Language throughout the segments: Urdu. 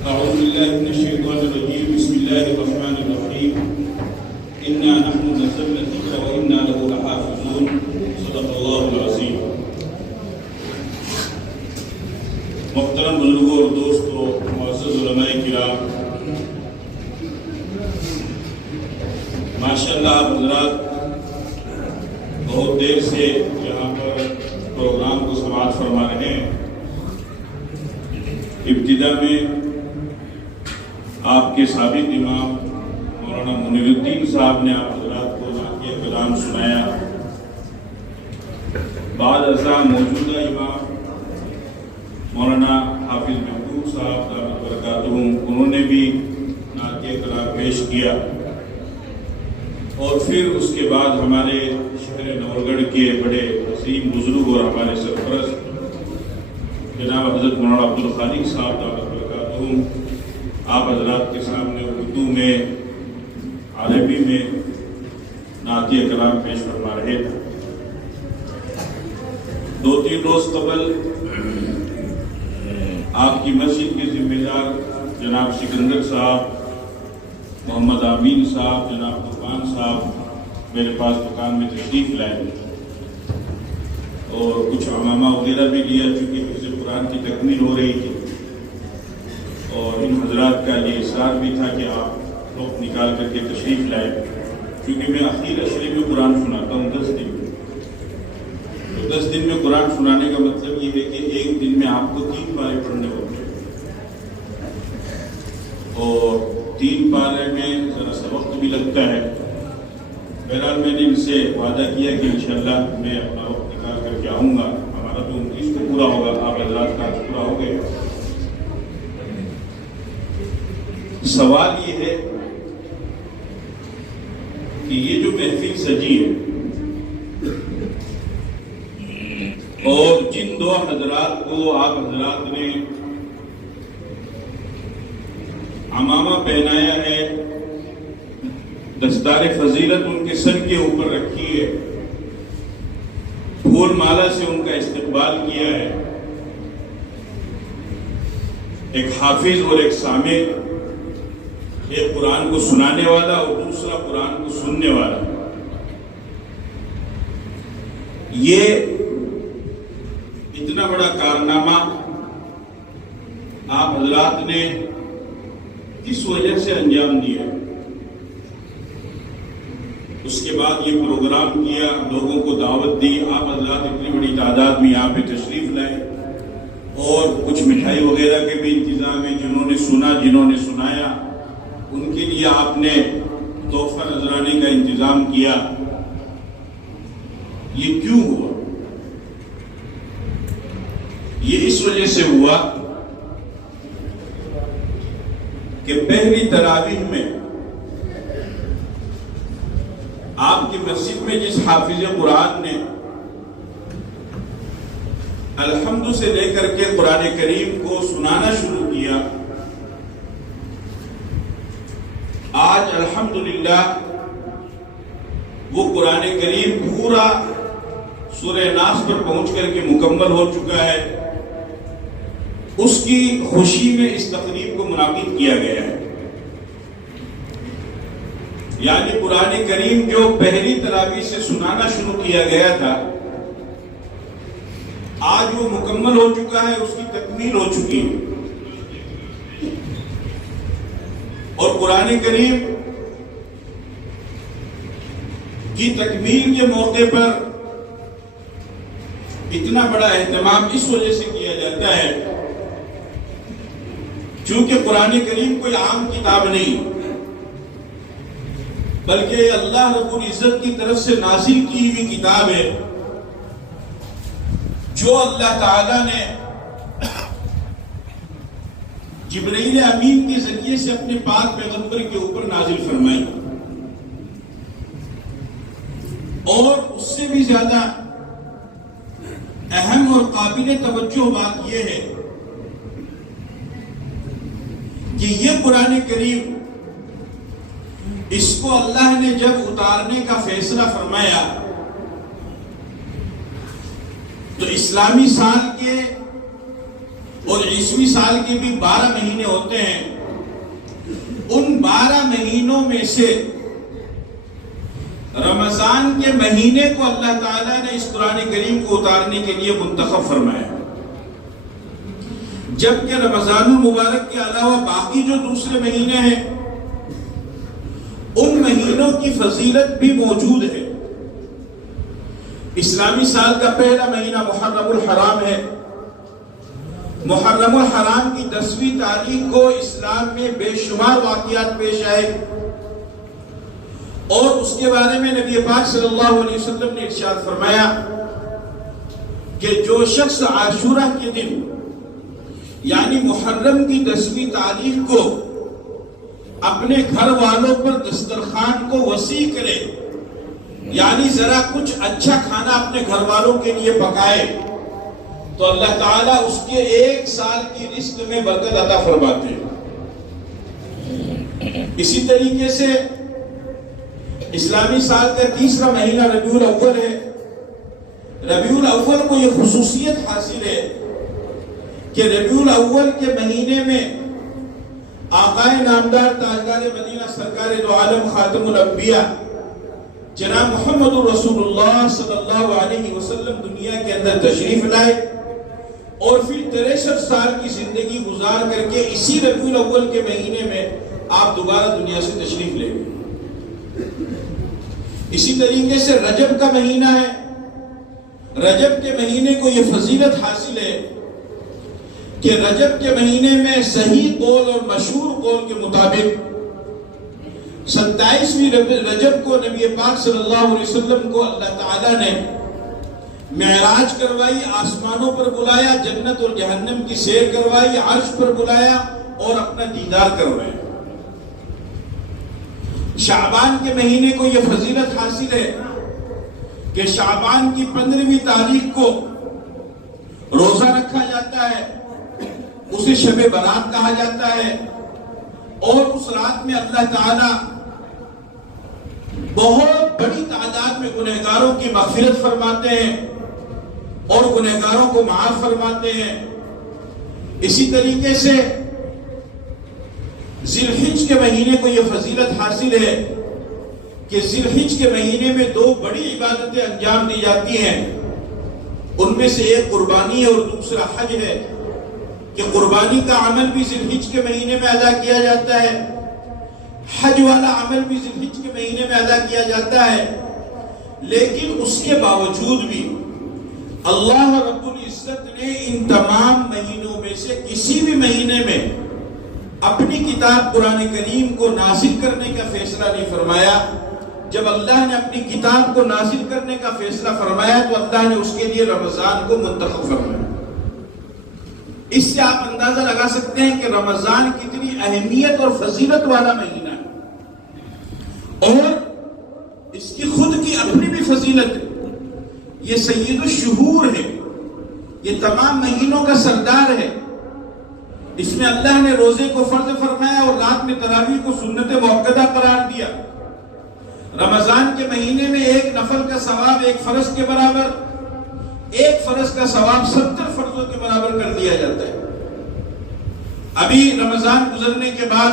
أعوذ بالله من الشيطان الرجيم. بسم الله الرحمن الرحيم. إنا نحن نزلنا الذكر وإنا له لحافظون. صدق الله العظيم. محترم بزرگوں اور دوستوں، معزز علماء کرام، ماشاءاللہ آپ حضرات بہت دیر سے یہاں پر پروگرام کو سماعت فرما رہے ہیں۔ ابتدا میں آپ کے سابق امام مولانا منیر الدین صاحب نے آپ حضرات کو نعتیہ کلام سنایا۔ بعد ازاں موجودہ امام مولانا حافظ محبوب صاحب دامت برکاتہم، انہوں نے بھی نعتیہ کلام پیش کیا، اور پھر اس کے بعد ہمارے شہر نورگڑھ کے بڑے عظیم بزرگ اور ہمارے سرپرست جناب حضرت مولانا عبدالخالق صاحب دامت برکاتہم آپ حضرات کے سامنے اردو میں، عربی میں نعتیہ کلام پیش فرما رہے تھے۔ 2-3 روز قبل آپ کی مسجد کے ذمہ دار جناب سکندر صاحب، محمد امین صاحب، جناب طوفان صاحب میرے پاس دکان میں تشریف لائے اور کچھ عمامہ وغیرہ بھی لیا، چونکہ حفظ قرآن کی تکمیل ہو رہی تھی، اور ان حضرات کا یہ اصرار بھی تھا کہ آپ وقت نکال کر کے تشریف لائے، کیونکہ میں اخیر عشرے میں قرآن سناتا ہوں 10 دن میں۔ تو 10 دن میں قرآن سنانے کا مطلب یہ ہے کہ ایک دن میں آپ کو 3 پارے پڑھنے ہوتے ہیں، اور 3 پارے میں ذرا سا وقت بھی لگتا ہے۔ بہرحال میں نے ان سے وعدہ کیا کہ انشاءاللہ میں اپنا وقت نکال کر کے آؤں گا۔ ہمارا تو 29 کو پورا ہوگا، آپ حضرات کا پورا ہو گیا۔ سوال یہ ہے کہ یہ جو محفل سجی ہے اور جن 2 حضرات کو آپ حضرات نے عمامہ پہنایا ہے، دستار فضیلت ان کے سر کے اوپر رکھی ہے، پھول مالا سے ان کا استقبال کیا ہے، ایک حافظ اور ایک سامع، ایک قرآن کو سنانے والا اور دوسرا قرآن کو سننے والا، یہ اتنا بڑا کارنامہ آپ حضرات نے کس وجہ سے انجام دیا؟ اس کے بعد یہ پروگرام کیا، لوگوں کو دعوت دی، آپ حضرات اتنی بڑی تعداد میں یہاں پہ تشریف لائے، اور کچھ مٹھائی وغیرہ کے بھی انتظام ہے، جنہوں نے سنا، جنہوں نے سنایا، ان کے لیے آپ نے تحفہ نذرانے کا انتظام کیا۔ یہ کیوں ہوا؟ یہ اس وجہ سے ہوا کہ پہلی تراویح میں آپ کی مسجد میں جس حافظ قرآن نے الحمد سے لے کر کے قرآن کریم کو سنانا شروع کیا، آج الحمدللہ وہ قرآن کریم پورا سورہ ناس پر پہنچ کر کے مکمل ہو چکا ہے۔ اس کی خوشی میں اس تقریب کو منعقد کیا گیا ہے، یعنی قرآن کریم جو پہلی تراویح سے سنانا شروع کیا گیا تھا، آج وہ مکمل ہو چکا ہے، اس کی تکمیل ہو چکی ہے۔ اور قرآن کریم کی تکمیل کے موقع پر اتنا بڑا اہتمام اس وجہ سے کیا جاتا ہے چونکہ قرآن کریم کوئی عام کتاب نہیں، بلکہ اللہ رب العزت کی طرف سے نازل کی ہوئی کتاب ہے، جو اللہ تعالیٰ نے جبرائیل امین کے ذریعے سے اپنے پاک پیغمبر کے اوپر نازل فرمائی۔ اور اس سے بھی زیادہ اہم اور قابل توجہ بات یہ ہے کہ یہ قرآن کریم، اس کو اللہ نے جب اتارنے کا فیصلہ فرمایا تو اسلامی سال کے اور عیسوی سال کے بھی 12 مہینے ہوتے ہیں. ان 12 مہینوں میں سے رمضان کے مہینے کو اللہ تعالیٰ نے اس قرآن کریم کو اتارنے کے لیے منتخب فرمایا، جبکہ رمضان المبارک کے علاوہ باقی جو دوسرے مہینے ہیں ان مہینوں کی فضیلت بھی موجود ہے. اسلامی سال کا پہلا مہینہ محرم الحرام ہے. محرم الحرام کی 10ویں تاریخ کو اسلام میں بے شمار واقعات پیش آئے، اور اس کے بارے میں نبی پاک صلی اللہ علیہ وسلم نے ارشاد فرمایا کہ جو شخص عاشورہ کے دن یعنی محرم کی 10ویں تاریخ کو اپنے گھر والوں پر دسترخوان کو وسیع کرے، یعنی ذرا کچھ اچھا کھانا اپنے گھر والوں کے لیے پکائے، تو اللہ تعالیٰ اس کے 1 سال کی رزق میں برکت عطا فرماتے ہیں. اسی طریقے سے اسلامی سال کا تیسرا مہینہ ربیع الاول ہے. ربیع الاول کو یہ خصوصیت حاصل ہے کہ ربیع الاول کے مہینے میں آقائے نامدار تاجدار مدینہ سرکار دو عالم خاتم الانبیاء جناب محمد رسول اللہ صلی اللہ علیہ وسلم دنیا کے اندر تشریف لائے، اور پھر 63 سال کی زندگی گزار کر کے اسی ربیع الاول کے مہینے میں آپ دوبارہ دنیا سے تشریف لے گئے. اسی طریقے سے رجب کا مہینہ ہے. رجب کے مہینے کو یہ فضیلت حاصل ہے کہ رجب کے مہینے میں صحیح قول اور مشہور قول کے مطابق 27ویں رجب کو نبی پاک صلی اللہ علیہ وسلم کو اللہ تعالیٰ نے معراج کروائی، آسمانوں پر بلایا، جنت اور جہنم کی سیر کروائی، عرش پر بلایا اور اپنا دیدار کروایا. شعبان کے مہینے کو یہ فضیلت حاصل ہے کہ شعبان کی 15ویں تاریخ کو روزہ رکھا جاتا ہے، اسے شب برات کہا جاتا ہے، اور اس رات میں اللہ تعالیٰ بہت بڑی تعداد میں گنہگاروں کی مغفرت فرماتے ہیں اور گنہگاروں کو معاف فرماتے ہیں. اسی طریقے سے ذی الحج کے مہینے کو یہ فضیلت حاصل ہے کہ ذی الحج کے مہینے میں 2 بڑی عبادتیں انجام دی جاتی ہیں. ان میں سے ایک قربانی ہے اور دوسرا حج ہے، کہ قربانی کا عمل بھی ذی الحج کے مہینے میں ادا کیا جاتا ہے، حج والا عمل بھی ذی الحج کے مہینے میں ادا کیا جاتا ہے. لیکن اس کے باوجود بھی اللہ رب العزت نے ان تمام مہینوں میں سے کسی بھی مہینے میں اپنی کتاب قرآن کریم کو نازل کرنے کا فیصلہ نہیں فرمایا. جب اللہ نے اپنی کتاب کو نازل کرنے کا فیصلہ فرمایا تو اللہ نے اس کے لیے رمضان کو منتخب فرمایا. اس سے آپ اندازہ لگا سکتے ہیں کہ رمضان کتنی اہمیت اور فضیلت والا مہینہ ہے، اور اس کی خود کی اپنی بھی فضیلت ہے. یہ سید الشہور ہے، یہ تمام مہینوں کا سردار ہے. اس میں اللہ نے روزے کو فرض فرمایا اور رات میں تراویح کو سنت مؤکدہ قرار دیا. رمضان کے مہینے میں ایک نفل کا ثواب ایک فرض کے برابر، ایک فرض کا ثواب 70 فرضوں کے برابر کر دیا جاتا ہے. ابھی رمضان گزرنے کے بعد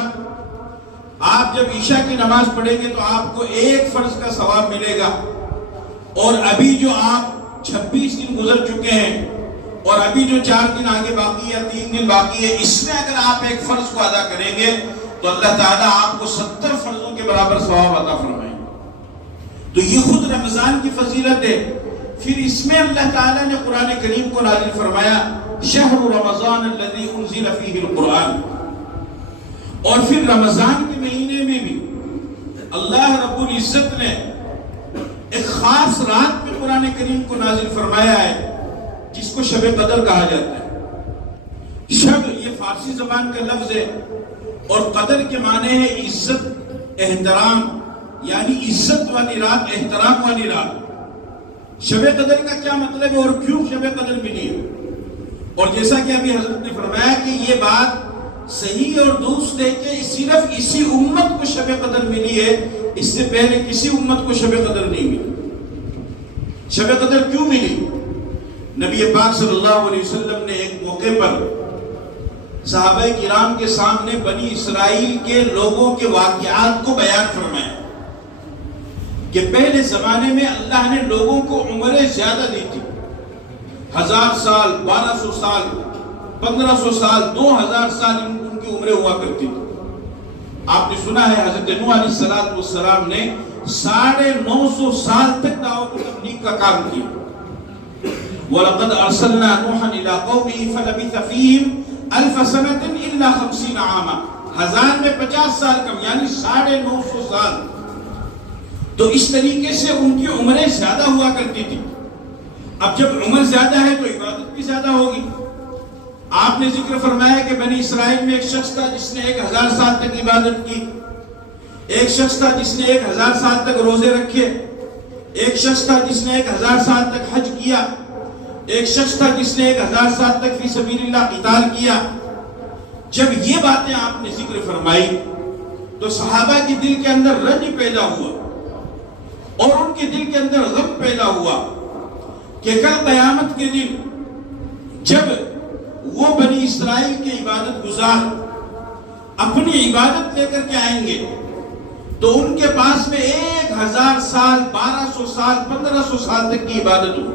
آپ جب عشاء کی نماز پڑھیں گے تو آپ کو ایک فرض کا ثواب ملے گا، اور ابھی جو آپ 26 دن گزر چکے ہیں اور ابھی جو 4 دن آگے باقی ہے، 3 دن باقی ہے، اس میں اگر آپ ایک فرض کو ادا کریں گے تو اللہ تعالیٰ آپ کو 70 فرضوں کے برابر ثواب عطا فرمائیں. تو یہ خود رمضان کی فضیلت ہے. پھر اس میں اللہ تعالیٰ نے قرآن کریم کو نازل فرمایا، شہر رمضان الذی انزل فیہ القرآن. اور پھر رمضان کے مہینے میں بھی اللہ رب العزت نے ایک خاص رات میں قرآن کریم کو نازل فرمایا ہے جس کو شب قدر کہا جاتا ہے. شب یہ فارسی زبان کا لفظ ہے اور قدر کے معنی ہے عزت، احترام، یعنی عزت والی رات، احترام والی رات. شب قدر کا کیا مطلب ہے اور کیوں شب قدر ملی ہے؟ اور جیسا کہ ابھی حضرت نے فرمایا کہ یہ بات صحیح اور درست ہے کہ صرف اسی امت کو شب قدر ملی ہے، اس سے پہلے کسی امت کو شب قدر نہیں ملی. شب قدر کیوں ملی؟ نبی پاک صلی اللہ علیہ وسلم نے ایک موقع پر صحابہ کرام کے سامنے بنی اسرائیل کے لوگوں کے واقعات کو بیان فرمایا کہ پہلے زمانے میں اللہ نے لوگوں کو عمریں زیادہ دی تھی. 1000 سال، 1200 سال، 1500 سال، 2000 سال ان کی عمریں ہوا کرتی تھی. آپ نے سنا ہے حضرت نوح علیہ السلام نے 950 سال تک دعوت و تبلیغ کا کام کیا. وَلَقَدْ أَرْسَلْنَا نُوحًا إِلَىٰ قَوْمِهِ فَلَبِثَ فِيهِمْ أَلْفَ سَنَةٍ إِلَّا 50 عَامًا. 1000 میں 50 سال کم، یعنی 950 سال. تو اس طریقے سے ان کی عمریں زیادہ ہوا کرتی تھی. اب جب عمر زیادہ ہے تو عبادت بھی زیادہ ہوگی. آپ نے ذکر فرمایا کہ بنی اسرائیل میں ایک شخص تھا جس نے 1000 سال تک عبادت کی، ایک شخص تھا جس نے 1000 سال تک روزے رکھے، ایک شخص تھا جس نے 1000 سال تک حج کیا، ایک شخص تھا جس نے 1000 سال تک فی سبیل اللہ قتال کیا. جب یہ باتیں آپ نے ذکر فرمائی تو صحابہ کے دل کے اندر رنج پیدا ہوا اور ان کے دل کے اندر غم پیدا ہوا کہ کل قیامت کے دن جب وہ بنی اسرائیل کے عبادت گزار اپنی عبادت لے کر کے آئیں گے تو ان کے پاس میں 1000 سال، 1200 سال، 1500 سال تک کی عبادت ہو.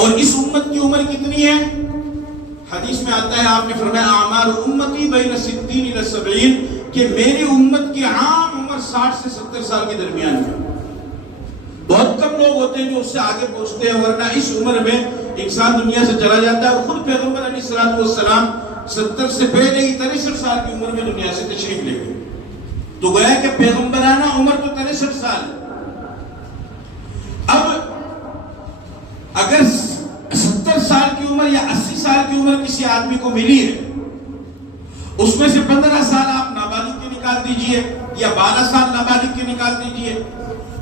اور اس امت کی عمر کتنی ہے؟ حدیث میں آتا ہے، آپ نے فرمایا اعمار امتی بین 60 الی 70، کہ میری امت کی عام عمر 60 سے 70 سال کے درمیان ہے. بہت کم لوگ ہوتے ہیں جو اس سے آگے پہنچتے ہیں، ورنہ اس عمر میں انسان دنیا سے چلا جاتا ہے. اور خود پیغمبر علیہ السلام 70 سے پہلے ہی 63 سال کی عمر میں دنیا سے تشریف لے گئے. تو گویا کہ پیغمبرانہ عمر تو 63 سال. اب اگر 70 سال کی عمر یا 80 سال کی عمر کسی آدمی کو ملی ہے، اس میں سے 15 سال آپ نابالغ کے نکال دیجئے یا 12 سال نابالغ کے نکال دیجئے.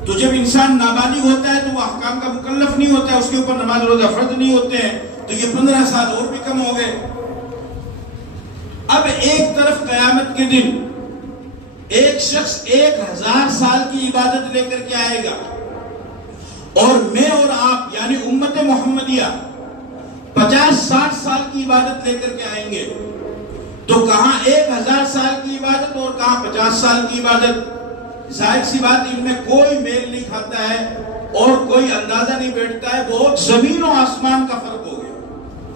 تو جب انسان نابالغ ہوتا ہے تو وہ احکام کا مکلف نہیں ہوتا ہے، اس کے اوپر نماز روزہ فرض نہیں ہوتے ہیں، تو یہ 15 سال اور بھی کم ہو گئے. اب ایک طرف قیامت کے دن ایک شخص 1000 سال کی عبادت لے کر کے آئے گا اور میں اور آپ یعنی امت محمدیہ 50-60 سال کی عبادت لے کر کے آئیں گے. تو کہاں 1000 سال کی عبادت اور کہاں 50 سال کی عبادت. ظاہر سی بات ان میں کوئی میل نہیں کھاتا ہے اور کوئی اندازہ نہیں بیٹھتا ہے. بہت زمین و آسمان کا فرق ہو گیا.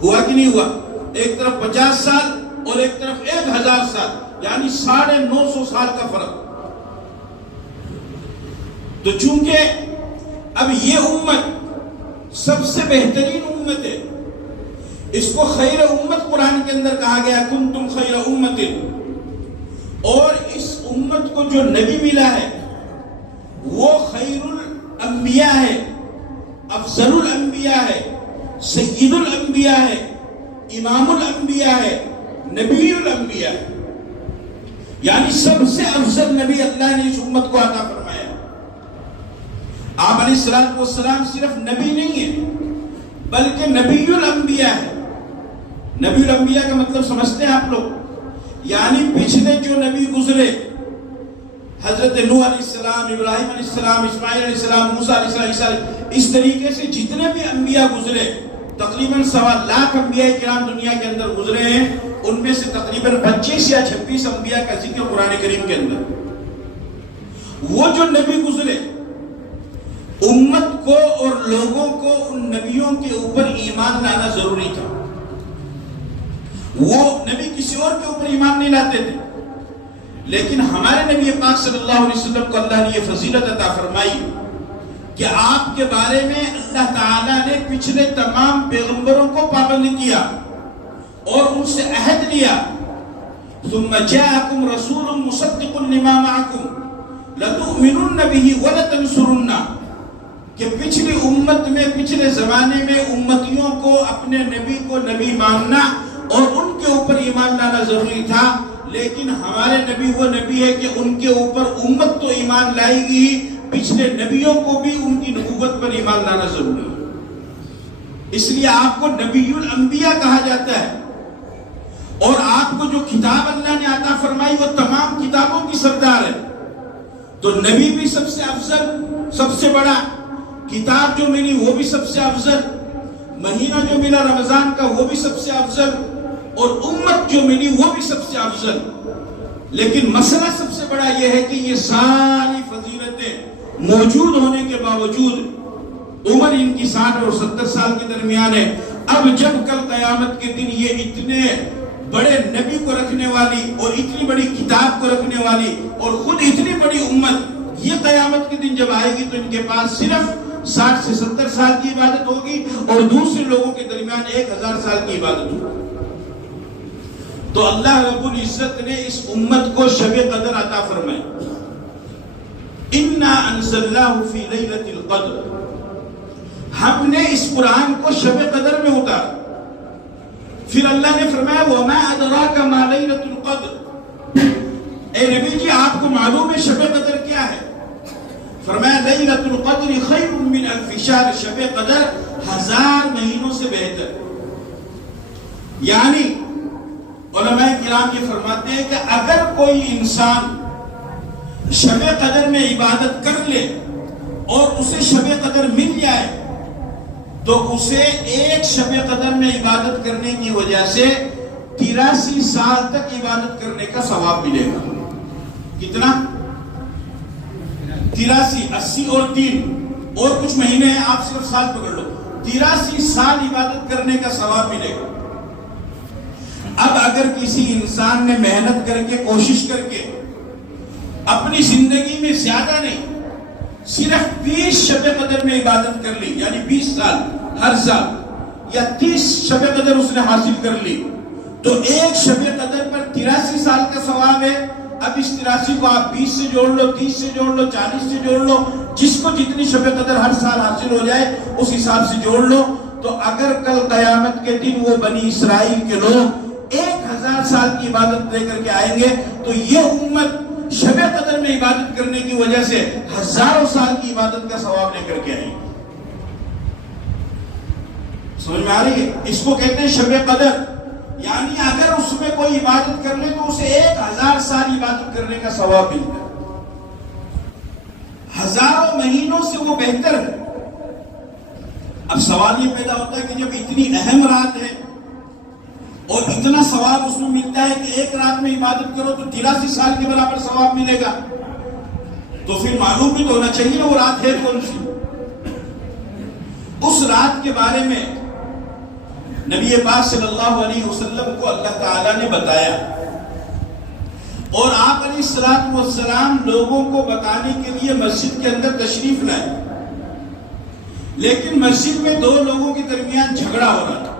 ہوا کہ نہیں ہوا؟ ایک طرف 50 سال اور ایک طرف 1000 سال، یعنی 950 سال کا فرق. تو چونکہ اب یہ امت سب سے بہترین امت ہے، اس کو خیر امت قرآن کے اندر کہا گیا، کنتم خیر امت. اور اس امت کو جو نبی ملا ہے وہ خیر الانبیاء ہے، افضل الانبیاء ہے، سید الانبیاء ہے، امام الانبیاء ہے، نبی الانبیاء ہے. یعنی سب سے افضل نبی اللہ نے اس امت کو عطا فرمایا. آپ علیہ السلام صرف نبی نہیں ہے بلکہ نبی الانبیاء ہے. نبی الانبیاء کا مطلب سمجھتے ہیں آپ لوگ؟ یعنی پچھلے جو نبی گزرے، حضرت نوح علیہ السلام، ابراہیم علیہ السلام، اسماعیل علیہ السلام، موسیٰ علیہ السلام، اس طریقے سے جتنے بھی انبیاء گزرے، تقریباً 1.25 لاکھ انبیاء کرام دنیا کے اندر گزرے ہیں. ان میں سے تقریباً 25 یا 26 انبیاء کا ذکر قرآن کریم کے اندر. وہ جو نبی گزرے، امت کو اور لوگوں کو ان نبیوں کے اوپر ایمان لانا ضروری تھا. وہ نبی کسی اور کے اوپر ایمان نہیں لاتے تھے، لیکن ہمارے نبی پاک صلی اللہ علیہ وسلم کو اللہ نے یہ فضیلت عطا فرمائی کہ آپ کے بارے میں اللہ تعالیٰ نے پچھلے تمام پیغمبروں کو پابند کیا اور ان سے عہد لیا. ثم جاءکم رسول مصدق لما معکم لتؤمنن به ولتنصرنہ، کہ پچھلی امت میں، پچھلے زمانے میں امتیوں کو اپنے نبی کو نبی ماننا اور ان کے اوپر ایمان لانا ضروری تھا. لیکن ہمارے نبی وہ نبی ہے کہ ان کے اوپر امت تو ایمان لائے گی، پچھلے نبیوں کو بھی ان کی نبوت پر ایمان لانا ضروری ہے. اس لیے آپ کو نبی الانبیاء کہا جاتا ہے. اور آپ کو جو کتاب اللہ نے عطا فرمائی وہ تمام کتابوں کی سردار ہے. تو نبی بھی سب سے افضل، سب سے بڑا، کتاب جو ملی وہ بھی سب سے افضل، مہینہ جو ملا رمضان کا وہ بھی سب سے افضل، اور امت جو ملی وہ بھی سب سے افضل. لیکن مسئلہ سب سے بڑا یہ ہے کہ یہ ساری فضیلتیں موجود ہونے کے باوجود عمر ان کی 60 اور 70 سال کے درمیان ہے. اب جب کل قیامت کے دن یہ اتنے بڑے نبی کو رکھنے والی اور اتنی بڑی کتاب کو رکھنے والی اور خود اتنی بڑی امت یہ قیامت کے دن جب آئے گی تو ان کے پاس صرف 60 سے 70 سال کی عبادت ہوگی اور دوسرے لوگوں کے درمیان 1000 سال کی عبادت ہوگی. تو اللہ رب العزت نے اس امت کو شب قدر عطا فرمائی. اِنَّا أَنزَلْنَاهُ فِي لَيْلَةِ الْقَدْرِ. ہم نے اس قرآن کو شب قدر میں اتارا. پھر اللہ نے فرمایا وَمَا أَدْرَاكَ مَا لَيْلَةُ الْقَدْرِ. اے نبی جی آپ کو معلوم ہے شب قدر کیا ہے؟ فرمایا لیلۃ القدر خیر من الف شہر. شب قدر 1000 مہینوں سے بہتر. یعنی علماء کرام یہ فرماتے ہیں کہ اگر کوئی انسان شب قدر میں عبادت کر لے اور اسے شب قدر مل جائے تو اسے ایک شب قدر میں عبادت کرنے کی وجہ سے 83 سال تک عبادت کرنے کا ثواب ملے گا. کتنا؟ 83. 80 اور 3 اور کچھ مہینے ہیں, آپ صرف سال پکڑ لو. 83 سال عبادت کرنے کا ثواب ملے گا. اب اگر کسی انسان نے محنت کر کے کوشش کر کے اپنی زندگی میں زیادہ نہیں صرف 20 شب قدر میں عبادت کر لی, یعنی 20 سال ہر سال, یا 30 شب قدر اس نے حاصل کر لی, تو ایک شب قدر پر 83 سال کا ثواب ہے. اب اس 83 کو آپ 20 سے جوڑ لو, 30 سے جوڑ لو, 40 سے جوڑ لو, جس کو جتنی شب قدر ہر سال حاصل ہو جائے اس حساب سے جوڑ لو. تو اگر کل قیامت کے دن وہ بنی اسرائیل کے لوگ 1000 سال کی عبادت لے کر کے آئیں گے تو یہ امت شب قدر میں عبادت کرنے کی وجہ سے ہزاروں سال کی عبادت کا ثواب لے کر کے آئیں گے. سمجھ میں آ رہی ہے؟ اس کو کہتے ہیں شب قدر. یعنی اگر اس میں کوئی عبادت کر لے تو اسے 1000 سال عبادت کرنے کا ثواب ملتا ہے. ہزاروں مہینوں سے وہ بہتر ہے. اب سوال یہ پیدا ہوتا ہے کہ جب اتنی اہم رات ہے اور اتنا ثواب اس میں ملتا ہے کہ ایک رات میں عبادت کرو تو 83 سال کے برابر ثواب ملے گا, تو پھر معلوم بھی تو ہونا چاہیے نا وہ رات ہے کون سی. اس رات کے بارے میں نبی پاک صلی اللہ علیہ وسلم کو اللہ تعالیٰ نے بتایا اور آپ علیہ الصلوۃ والسلام لوگوں کو بتانے کے لیے مسجد کے اندر تشریف لائے. لیکن مسجد میں 2 لوگوں کے درمیان جھگڑا ہو رہا تھا.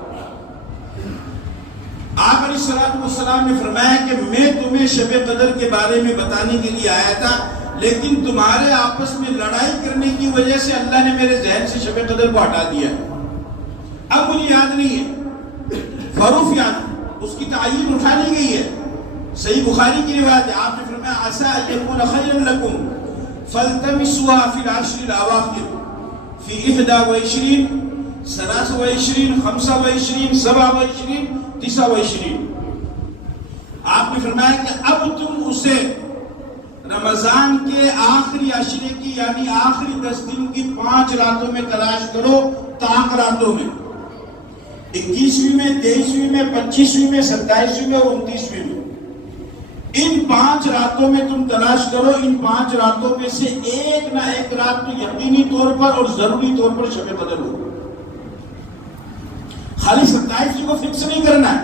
آپ علیہ الصلوۃ والسلام نے فرمایا کہ میں تمہیں شب قدر کے بارے میں بتانے کے لیے آیا تھا, لیکن تمہارے آپس میں لڑائی کرنے کی وجہ سے اللہ نے میرے ذہن سے شب قدر کو ہٹا دیا. اب مجھے یاد نہیں ہے, فروف یاد, اس کی تعین اٹھا لی گئی ہے. صحیح بخاری کی روایت ہے, آپ نے فرمایا عسى ان يكون خيرا لكم فالتمسوها في العشر الاواخر في 21 23 25 27 29. آپ نے فرمایا کہ اب تم اسے رمضان کے آخری عشرے کی یعنی آخری 10 دن کی 5 راتوں میں تلاش کرو. طاق راتوں میں 21ویں میں, 23ویں میں, 25ویں میں, 27ویں میں اور 29ویں میں, ان 5 راتوں میں تم تلاش کرو. ان 5 راتوں میں سے ایک نہ ایک رات تو یقینی طور پر اور ضروری طور پر شب قدر ہو. خالی 27 کو فکس نہیں کرنا ہے.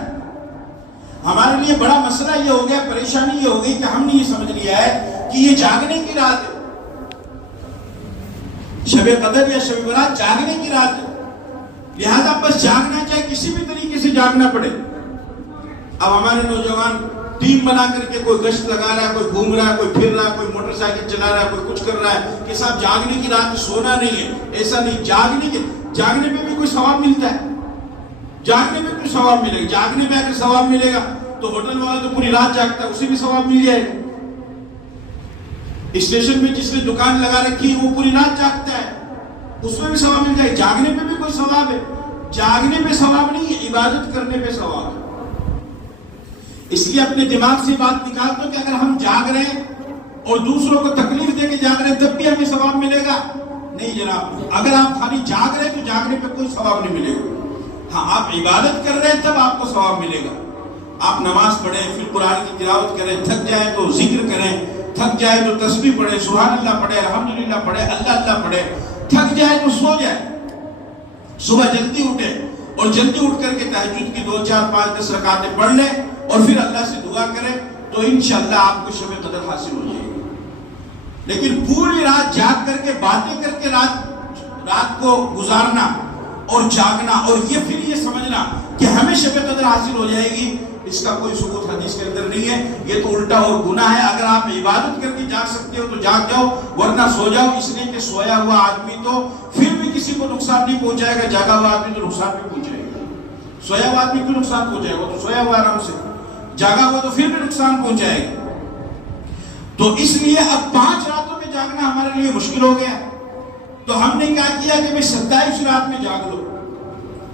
ہمارے لیے بڑا مسئلہ یہ ہو گیا, پریشانی یہ ہو گئی کہ ہم نے یہ سمجھ لیا ہے کہ یہ جاگنے کی رات ہے. شب قدر یا شب برات جاگنے کی رات ہے, لہذا بس جاگنا چاہے کسی بھی طریقے سے جاگنا پڑے. اب ہمارے نوجوان ٹیم بنا کر کے کوئی گشت لگا رہا ہے, کوئی گھوم رہا ہے, کوئی پھر رہا ہے, کوئی موٹر سائیکل چلا رہا ہے, کوئی کچھ کر رہا ہے کہ صاحب جاگنے کی رات سونا نہیں ہے. ایسا نہیں, جاگنے میں بھی کوئی ثواب ملتا ہے. جاگنے میں کوئی ثواب ملے گا. جاگنے میں اگر ثواب ملے گا تو ہوٹل والا تو پوری رات جاگتا ہے, اسے بھی ثواب مل جائے گا. اسٹیشن میں جس نے دکان لگا رکھی ہے وہ پوری رات جاگتا ہے, اس میں بھی ثواب مل جائے. جاگنے میں بھی کوئی ثواب ہے. جاگنے میں ثواب نہیں ہے, عبادت کرنے میں ثواب ہے. اس لیے اپنے دماغ سے بات نکال دو کہ اگر ہم جاگ رہے ہیں اور دوسروں کو تکلیف دے کے جاگ رہے ہیں تب بھی ہمیں ثواب ملے گا. نہیں جناب, اگر آپ خالی جاگ رہے ہیں تو جاگنے پہ کوئی ثواب نہیں ملے گا. ہاں, آپ عبادت کر رہے ہیں تب آپ کو ثواب ملے گا. آپ نماز پڑھیں، پھر قرآن کی تلاوت کریں، تھک جائیں تو ذکر کریں، تھک جائے تو تسبیح پڑھیں، سبحان اللہ پڑھیں، الحمدللہ پڑھیں، اللہ اللہ پڑھیں، تھک جائے تو سو جائے، صبح جلدی اٹھیں اور جلدی اٹھ کر کے تہجد کی 2 4 5 10 رکعتیں پڑھ لیں اور پھر اللہ سے دعا کریں تو انشاءاللہ آپ کو شب قدر حاصل ہو جائے گی۔ لیکن پوری رات جاگ کر کے باتیں کر کے رات کو گزارنا اور جاگنا اور پھر یہ سمجھنا کہ ہمیں شب قدر حاصل ہو جائے گی، اس کا کوئی ثبوت حدیث کے اندر نہیں ہے۔ یہ تو الٹا اور گناہ ہے۔ اگر آپ عبادت کر کے جاگ سکتے ہو تو جاگ جاؤ، ورنہ سو جاؤ، اس لیے کہ سویا ہوا آدمی تو پھر بھی کسی کو نقصان نہیں پہنچائے گا، جاگا ہوا آدمی تو نقصان بھی پہنچائے گا۔ سویا ہوا آدمی کو نقصان پہنچائے گا، تو سویا ہوا آرام سے، جاگا ہوا تو پھر بھی نقصان پہنچائے گا۔ تو اس لیے اب 5 راتوں میں جاگنا ہمارے لیے مشکل ہو گیا، تو ہم نے کیا کیا کہ میں 27 رات میں جاگ لو۔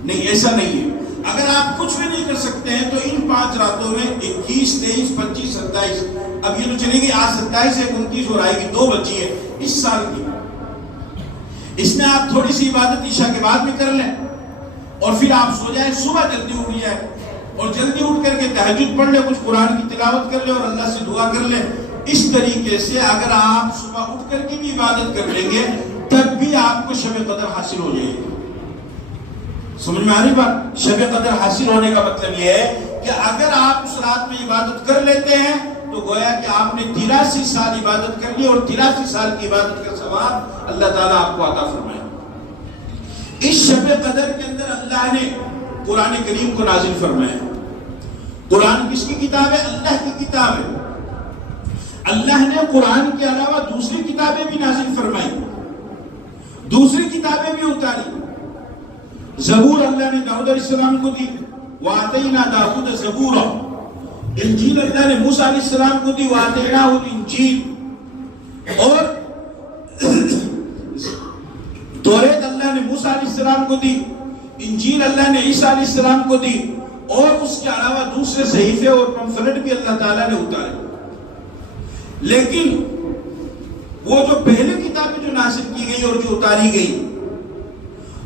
نہیں، ایسا نہیں ہے۔ اگر آپ کچھ بھی نہیں کر سکتے ہیں تو ان 5 راتوں میں 21 23 25 27، اب یہ تو چلے گی، آج 27 ہے، 29 اور آئے گی، 2 بچی ہے اس سال کی، اس میں آپ تھوڑی سی عبادت عشاء کے بعد میں کر لیں اور پھر آپ سو جائیں، صبح جلدی اٹھ جائیں اور جلدی اٹھ کر کے تہجد پڑھ لیں، کچھ قرآن کی تلاوت کر لیں اور اللہ سے دعا کر لیں۔ اس طریقے سے اگر آپ صبح اٹھ کر کے بھی عبادت کر لیں گے تب بھی آپ کو شب قدر حاصل ہو جائے گی۔ سمجھ میں آ رہی بات؟ شب قدر حاصل ہونے کا مطلب یہ ہے کہ اگر آپ اس رات میں عبادت کر لیتے ہیں تو گویا کہ آپ نے 83 سال عبادت کر لی اور 83 سال کی عبادت کا ثواب اللہ تعالیٰ آپ کو عطا فرمائے۔ اس شب قدر کے اندر اللہ نے قرآن کریم کو نازل فرمایا۔ قرآن کس کی کتاب ہے؟ اللہ کی کتاب ہے۔ اللہ نے قرآن کے علاوہ دوسری کتابیں بھی نازل فرمائی، دوسری کتابیں بھی اتاری۔ زبور اللہ نے داؤد علیہ السلام کو دی، وَآتَيْنَا دَاوُودَ زَبُورًا۔ انجیل اللہ نے موسیٰ علیہ السلام کو دی، وَآتَيْنَاهُ الْإِنجِيلَ۔ اور توریت اللہ نے موسیٰ علیہ السلام کو دی، انجیل اللہ نے عیسیٰ علیہ السلام کو دی، اور اس کے علاوہ دوسرے صحیفے اور پمفلٹ بھی اللہ تعالیٰ نے اتارے۔ لیکن وہ جو پہلے کتابیں جو نازل کی گئی اور جو اتاری گئی،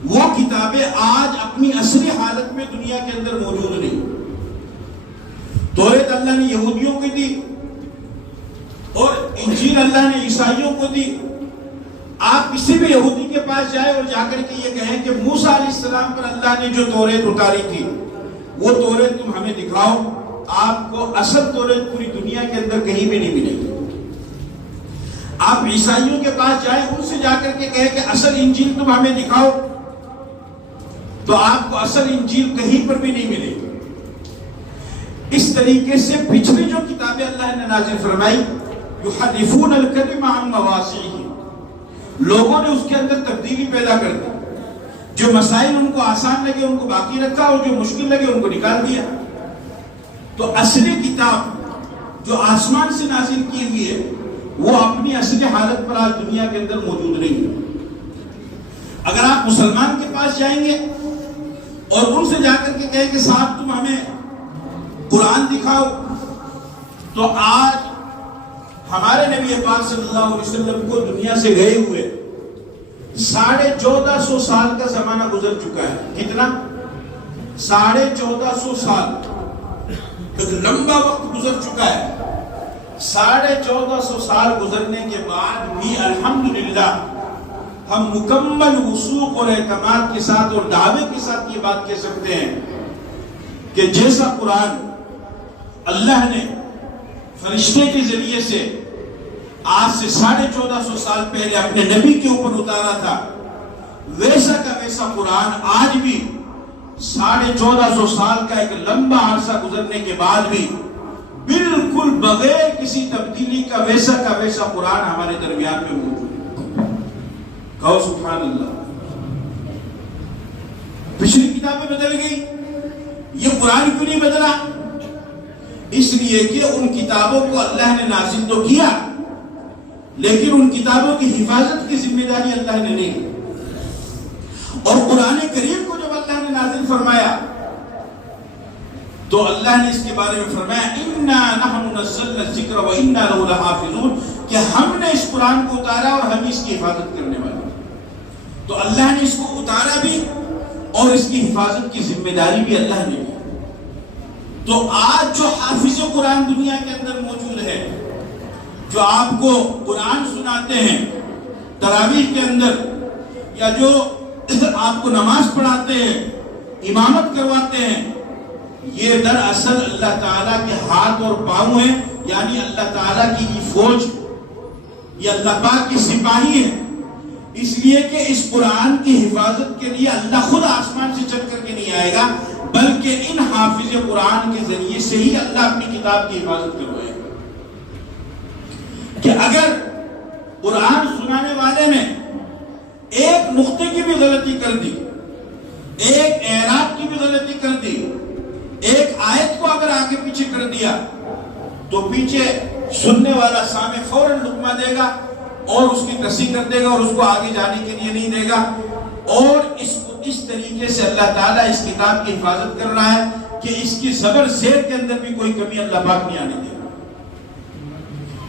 وہ کتابیں آج اپنی اصلی حالت میں دنیا کے اندر موجود نہیں۔ توریت اللہ نے یہودیوں کو دی اور انجیل اللہ نے عیسائیوں کو دی۔ آپ کسی بھی یہودی کے پاس جائیں اور جا کر کے یہ کہیں کہ موسیٰ علیہ السلام پر اللہ نے جو توریت اتاری تھی وہ توریت تم ہمیں دکھاؤ، آپ کو اصل توریت پوری دنیا کے اندر کہیں بھی نہیں ملے گی۔ آپ عیسائیوں کے پاس جائیں، ان سے جا کر کے کہیں کہ اصل انجیل تم ہمیں دکھاؤ، تو آپ کو اصل انجیل کہیں پر بھی نہیں ملے گی۔ اس طریقے سے پچھلی جو کتابیں اللہ نے نازل فرمائی، یحرفون الکلم عن مواضعہ، لوگوں نے اس کے اندر تبدیلی پیدا کر دی۔ جو مسائل ان کو آسان لگے ان کو باقی رکھا اور جو مشکل لگے ان کو نکال دیا۔ تو اصلی کتاب جو آسمان سے نازل کی ہوئی ہے وہ اپنی اصلی حالت پر آج دنیا کے اندر موجود نہیں ہے۔ اگر آپ مسلمان کے پاس جائیں گے اور ان سے جا کر کے کہیں کہ صاحب تم ہمیں قرآن دکھاؤ، تو آج ہمارے نبی پاک صلی اللہ علیہ وسلم کو دنیا سے گئے ہوئے 1450 سال کا زمانہ گزر چکا ہے۔ کتنا؟ 1450 سال، ایک لمبا وقت گزر چکا ہے۔ 1450 سال گزرنے کے بعد بھی الحمدللہ ہم مکمل وثوق اور اعتماد کے ساتھ اور دعوے کے ساتھ یہ بات کہہ سکتے ہیں کہ جیسا قرآن اللہ نے فرشتے کے ذریعے سے آج سے 1450 سال پہلے اپنے نبی کے اوپر اتارا تھا، ویسا کا ویسا قرآن آج بھی 1450 سال کا ایک لمبا عرصہ گزرنے کے بعد بھی بالکل بغیر کسی تبدیلی کا ویسا قرآن ہمارے درمیان میں موجود ہے۔ کہو سبحان اللہ۔ پچھلی کتابیں بدل گئی، یہ قرآن کیوں نہیں بدلا؟ اس لیے کہ ان کتابوں کو اللہ نے نازل تو کیا لیکن ان کتابوں کی حفاظت کی ذمہ داری اللہ نے نہیں لی۔ اور قرآن کریم کو جب اللہ نے نازل فرمایا تو اللہ نے اس کے بارے میں فرمایا اِنَّا نَحْنُ نَزَّلْنَا الذِّكْرَ وَإِنَّا لَهُ لَحَافِظُونَ، کہ ہم نے اس قرآن کو اتارا اور ہم اس کی حفاظت کرنے والے ہیں۔ تو اللہ نے اس کو اتارا بھی اور اس کی حفاظت کی ذمہ داری بھی اللہ نے لی۔ تو آج جو حافظ قرآن دنیا کے اندر موجود ہے، جو آپ کو قرآن سناتے ہیں تراویح کے اندر، یا جو آپ کو نماز پڑھاتے ہیں، امامت کرواتے ہیں، یہ دراصل اللہ تعالیٰ کے ہاتھ اور پاؤں ہیں، یعنی اللہ تعالیٰ کی فوج، یہ اللہ پاک کی سپاہی ہے۔ اس لیے کہ اس قرآن کی حفاظت کے لیے اللہ خود آسمان سے چل کر کے نہیں آئے گا، بلکہ ان حافظ قرآن کے ذریعے سے ہی اللہ اپنی کتاب کی حفاظت کروائے گا۔ کہ اگر قرآن سنانے والے نے ایک نقطے کی بھی غلطی کر دی، ایک اعراب کی بھی غلطی کر دی، ایک آیت کو اگر آگے پیچھے کر دیا، تو پیچھے سننے والا سامع فوراً لقمہ دے گا اور اس کی تصحیح کر دے گا اور اس کو آگے جانے کے لیے نہیں دے گا۔ اور اس طریقے سے اللہ تعالیٰ اس کتاب کی حفاظت کر رہا ہے کہ اس کی زبر زیر کے اندر بھی کوئی کمی اللہ پاک نہیں آنے دے گا۔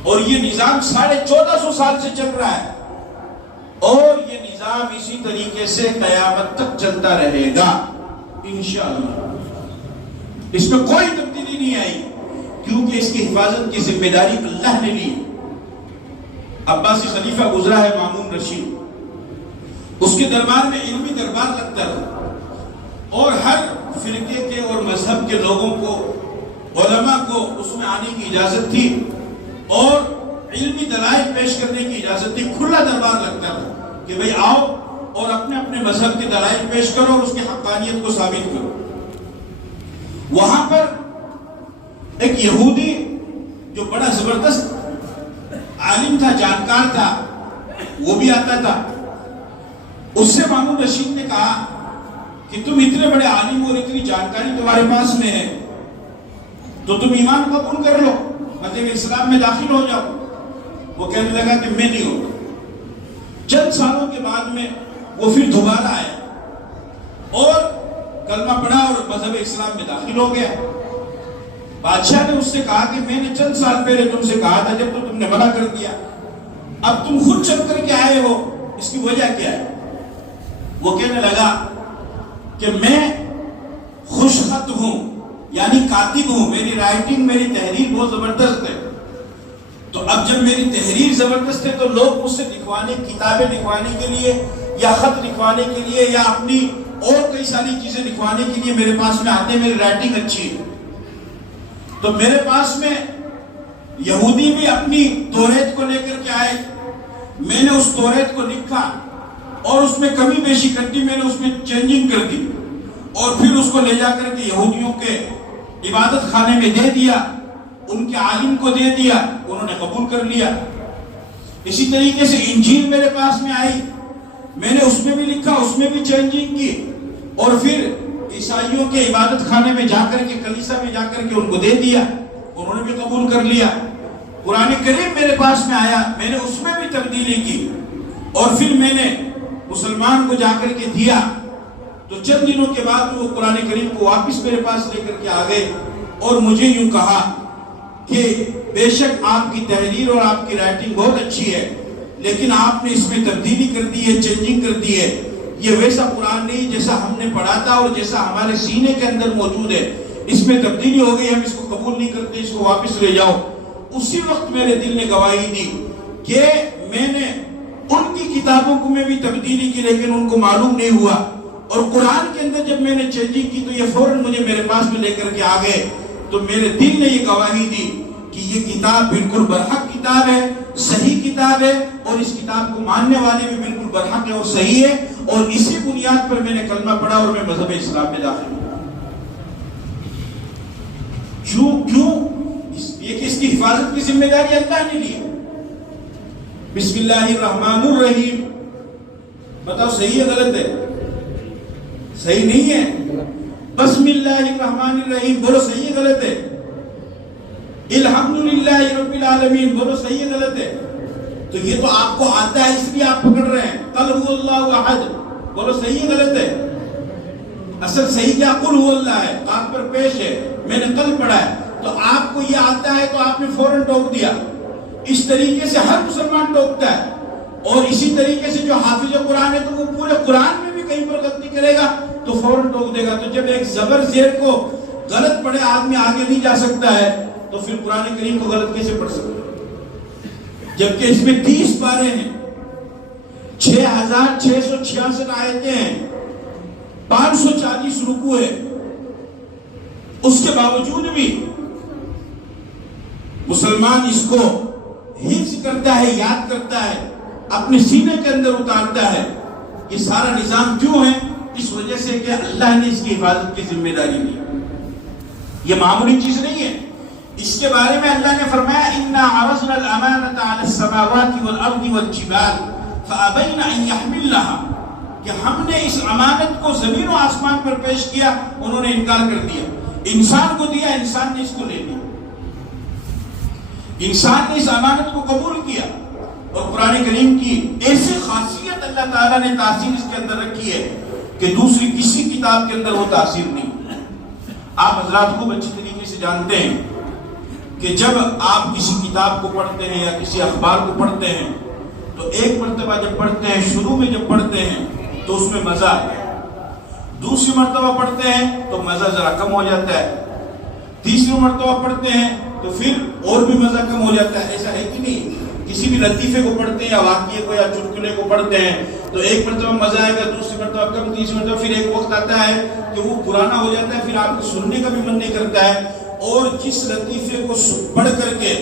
اور یہ نظام 1450 سال سے چل رہا ہے، اور یہ نظام اسی طریقے سے قیامت تک چلتا رہے گا انشاءاللہ۔ اس میں کوئی تبدیلی نہیں آئی، کیونکہ اس کی حفاظت کی ذمہ داری اللہ نے لی۔ عباسی خلیفہ گزرا ہے مامون رشید، اس کے دربار میں علمی دربار لگتا تھا، اور ہر فرقے کے اور مذہب کے لوگوں کو، علماء کو اس میں آنے کی اجازت تھی اور علمی دلائل پیش کرنے کی اجازت تھی۔ کھلا دربار لگتا تھا کہ بھئی آؤ اور اپنے اپنے مذہب کے دلائل پیش کرو اور اس کی حقانیت کو ثابت کرو۔ وہاں پر ایک یہودی جو بڑا زبردست عالم تھا، جانکار تھا، وہ بھی آتا تھا۔ اس سے مامون رشید نے کہا کہ تم اتنے بڑے عالم اور اتنی جانکاری تمہارے پاس میں ہے، تو تم ایمان قبول کر لو، مذہب اسلام میں داخل ہو جاؤ۔ وہ کہنے لگا کہ میں نہیں ہوگا۔ چند سالوں کے بعد میں وہ پھر دوبارہ آیا اور کلمہ پڑھا اور مذہب اسلام میں داخل ہو گیا۔ بادشاہ نے اس سے کہا کہ میں نے چند سال پہلے تم سے کہا تھا، جب تو تم نے منع کر دیا، اب تم خود چل کر کے آئے ہو، اس کی وجہ کیا ہے؟ وہ کہنے لگا کہ میں خوش خط ہوں، یعنی کاتب ہوں، میری رائٹنگ، میری تحریر بہت زبردست ہے۔ تو اب جب میری تحریر زبردست ہے تو لوگ مجھ سے کتابیں لکھوانے کے لیے یا خط لکھوانے کے لیے یا اپنی اور کئی ساری چیزیں لکھوانے کے لیے میرے پاس میں آتے ہیں، میری رائٹنگ اچھی ہے۔ تو میرے پاس میں یہودی بھی اپنی توریت کو لے کر کے آئے، میں نے اس توریت کو لکھا اور اس میں کمی بیشی کر دی، میں نے اس میں چینجنگ کر دی، اور پھر اس کو لے جا کر کے یہودیوں کے عبادت خانے میں دے دیا، ان کے عالم کو دے دیا، انہوں نے قبول کر لیا۔ اسی طریقے سے انجیل میرے پاس میں آئی، میں نے اس میں بھی لکھا، اس میں بھی چینجنگ کی، اور پھر عیسائیوں کے عبادت خانے میں جا کر کے، کلیسا میں جا کر کے ان کو دے دیا، انہوں نے بھی قبول کر لیا۔ قرآن کریم میرے پاس میں آیا، میں نے اس میں بھی تبدیلی کی، اور پھر میں نے مسلمان کو جا کر کے دیا۔ تو چند دنوں کے بعد وہ قرآن کریم کو واپس میرے پاس لے کر کے آ گئے اور مجھے یوں کہا کہ بے شک آپ کی تحریر اور آپ کی رائٹنگ بہت اچھی ہے، لیکن آپ نے اس میں تبدیلی کر دی ہے، چینجنگ کر دی ہے، یہ ویسا قرآن نہیں جیسا ہم نے پڑھا تھا اور جیسا ہمارے سینے کے اندر موجود ہے، اس میں تبدیلی ہو گئی، ہم اس کو قبول نہیں کرتے، اس کو واپس لے جاؤ۔ اسی وقت میرے دل نے گواہی دی کہ میں نے ان کی کتابوں کو میں بھی تبدیلی کی، لیکن ان کو معلوم نہیں ہوا، اور قرآن کے اندر جب میں نے چینجنگ کی تو یہ فوراً مجھے میرے پاس میں لے کر کے آ گئے۔ تو میرے دل نے یہ گواہی دی کہ یہ کتاب بالکل برحق کتاب ہے، صحیح کتاب ہے، اور اس کتاب کو ماننے والے بھی بالکل برحق ہے اور صحیح ہے، اور اسی بنیاد پر میں نے کلمہ پڑھا اور میں مذہب اسلام میں داخل ہوں۔ کیوں؟ یہ کہ اس کی حفاظت کی ذمہ داری اللہ نے لی ہے۔ بسم اللہ الرحمن الرحیم، بتاؤ صحیح ہے غلط ہے؟ صحیح نہیں ہے۔ بسم اللہ الرحمن الرحیم بولو، صحیح ہے غلط ہے؟ الحمدللہ رب العالمین بولو، صحیح ہے غلط ہے؟ تو یہ تو آپ کو آتا ہے اس لیے آپ پکڑ رہے ہیں۔ قل هو اللہ احد بولو، صحیح ہے غلط ہے؟ اصل صحیح کیا قل هو اللہ ہے، آپ پر پیش ہے، میں نے قل پڑھا ہے، تو آپ کو یہ آتا ہے تو آپ نے فوراً ٹوک دیا۔ اس طریقے سے ہر مسلمان ٹوکتا ہے، اور اسی طریقے سے جو حافظ قرآن ہے تو وہ پورے قرآن میں بھی کہیں پر غلطی کرے گا تو فوراً ٹوک دے گا۔ تو جب ایک زبر زیر کو غلط پڑھے آدمی آگے نہیں جا سکتا ہے تو پھر قرآن کریم کو غلط کیسے پڑھ سکتا ہے؟ جبکہ اس میں 30 پارے ہیں، 6666 آیتیں ہیں، 540 رکوع ہے، اس کے باوجود بھی مسلمان اس کو حفظ کرتا ہے، یاد کرتا ہے، اپنے سینے کے اندر اتارتا ہے۔ یہ سارا نظام کیوں ہے؟ اس وجہ سے کہ اللہ نے اس کی حفاظت کی ذمہ داری لی۔ یہ معمولی چیز نہیں ہے۔ اس کے بارے میں اللہ نے فرمایا اِنَّا عَرَضْنَا الْأَمَانَةَ عَلَى السَّمَاوَاتِ وَالْأَرْضِ وَالْجِبَالِ فَأَبَيْنَ أَن يَحْمِلْنَهَا، کہ ہم نے اس امانت کو زمین و آسمان پر پیش کیا، انہوں نے انکار کر دیا۔ انسان کو دیا، انسان نے اس کو لے لیا، انسان نے اس امانت کو قبول کیا۔ اور قرآن کریم کی ایسی خاصیت اللہ تعالیٰ نے تاثیر اس کے اندر رکھی ہے کہ دوسری کسی کتاب کے اندر وہ تاثیر نہیں۔ آپ حضرات خوب اچھی طریقے سے جانتے ہیں کہ جب آپ کسی کتاب کو پڑھتے ہیں یا کسی اخبار کو پڑھتے ہیں تو ایک مرتبہ جب پڑھتے ہیں، شروع میں جب پڑھتے ہیں تو اس میں مزہ آتا ہے، دوسری مرتبہ پڑھتے ہیں تو مزہ ذرا کم ہو جاتا ہے، تیسری مرتبہ پڑھتے ہیں تو پھر اور بھی مزہ کم ہو جاتا ہے۔ ایسا ہے کہ نہیں؟ کسی بھی لطیفے کو پڑھتے ہیں یا واقعے کو یا چٹکلے کو پڑھتے ہیں تو ایک مرتبہ مزہ آئے گا، دوسری مرتبہ کم، تیسری مرتبہ پھر ایک وقت آتا ہے کہ وہ پرانا ہو جاتا ہے، پھر آپ کو سننے کا بھی من نہیں کرتا ہے۔ اور جس لطیفے کو پڑھ کر کے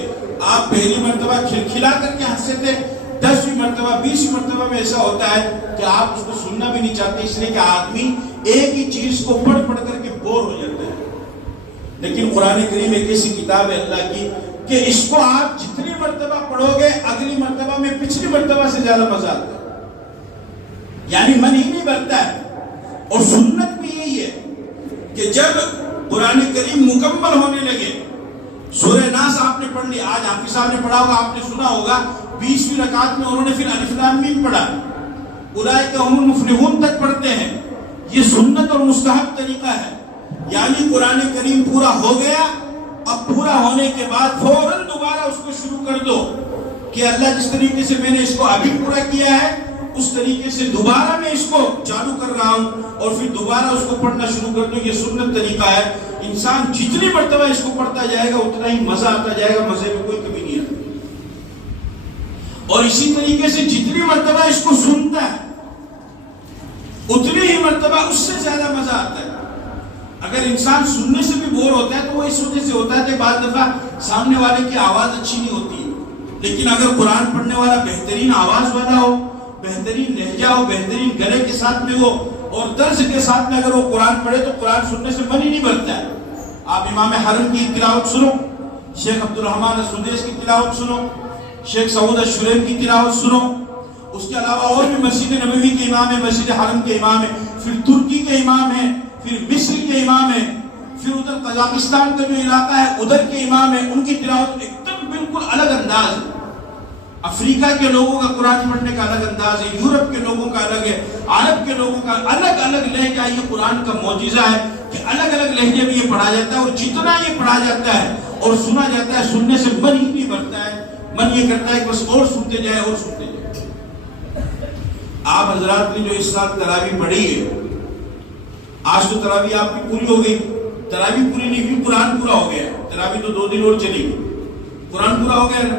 آپ پہلی مرتبہ کھلکھلا کر کے ہنسے تھے، 10ویں مرتبہ 20ویں مرتبہ میں ایسا ہوتا ہے کہ آپ اس کو سننا بھی نہیں چاہتے، اس لیے کہ آدمی ایک ہی چیز کو پڑھ کر کے بور ہو جاتا ہے۔ لیکن قرآن کریم ایک ایسی کتاب ہے اللہ کی کہ اس کو آپ جتنی مرتبہ پڑھو گے اگلی مرتبہ میں پچھلی مرتبہ سے زیادہ مزہ آتا ہے، یعنی من ہی نہیں بھرتا ہے۔ اور سنت بھی یہی ہے کہ جب قرآن کریم مکمل ہونے لگے، سورہ ناس آپ نے پڑھ لی، آج حافظ صاحب نے پڑھا ہوگا، آپ نے سنا ہوگا، 20ویں رکعت میں انہوں نے پھر الف لام میم پڑھا، اولئک ھم المفلحون تک پڑھتے ہیں۔ یہ سنت اور مستحب طریقہ ہے، یعنی قرآن کریم پورا ہو گیا، اب پورا ہونے کے بعد فوراً دوبارہ اس کو شروع کر دو کہ اللہ جس طریقے سے میں نے اس کو ابھی پورا کیا ہے اس طریقے سے دوبارہ میں اس کو چالو کر رہا ہوں، اور پھر دوبارہ اس کو پڑھنا شروع کر دو۔ یہ سنت طریقہ ہے۔ انسان جتنی مرتبہ اس کو پڑھتا جائے گا اتنا ہی مزہ آتا جائے گا، مزے میں کوئی کمی نہیں آتی۔ اور اسی طریقے سے جتنی مرتبہ اس کو سنتا ہے اتنی ہی مرتبہ اس سے زیادہ مزہ آتا ہے۔ اگر انسان سننے سے بھی بور ہوتا ہے تو وہ اس وجہ سے ہوتا ہے کہ بعض دفعہ سامنے والے کی آواز اچھی نہیں ہوتی ہے، لیکن اگر قرآن پڑھنے والا بہترین آواز والا ہو، بہترین لہجہ ہو، بہترین گلے کے ساتھ میں ہو اور طرز کے ساتھ میں اگر وہ قرآن پڑھے تو قرآن سننے سے من ہی نہیں بھرتا ہے۔ آپ امام حرم کی تلاوت سنو، شیخ عبد الرحمن السدیس کی تلاوت سنو، شیخ سعود الشریف کی تلاوت سنو، اس کے علاوہ اور بھی مسجد نبوی کے امام ہیں، مسجد حرم کے امام ہیں، پھر ترکی کے امام ہیں، پھر مصر کے امام ہیں، پھر ادھر قزاقستان کا جو علاقہ ہے ادھر کے امام ہیں، ان کی تلاوت ایک دم بالکل الگ انداز ہے۔ افریقہ کے لوگوں کا قرآن پڑھنے کا الگ انداز ہے، یورپ کے لوگوں کا الگ ہے، عرب کے لوگوں کا الگ الگ لہجہ۔ یہ قرآن کا معجزہ ہے کہ الگ الگ لہجے میں یہ پڑھا جاتا ہے، اور جتنا یہ پڑھا جاتا ہے اور سنا جاتا ہے سننے سے من ہی نہیں بھرتا ہے، من یہ کرتا ہے کہ بس اور سنتے جائے اور سنتے جائے۔ آپ حضرات نے جو اس سال تراویح پڑھی ہے، آج تو تراویح آپ کی پوری ہو گئی، تراویح پوری نہیں ہوئی، قرآن پورا ہو گیا، تراویح تو 2 دن اور چلی گئی، قرآن پورا ہو گیا۔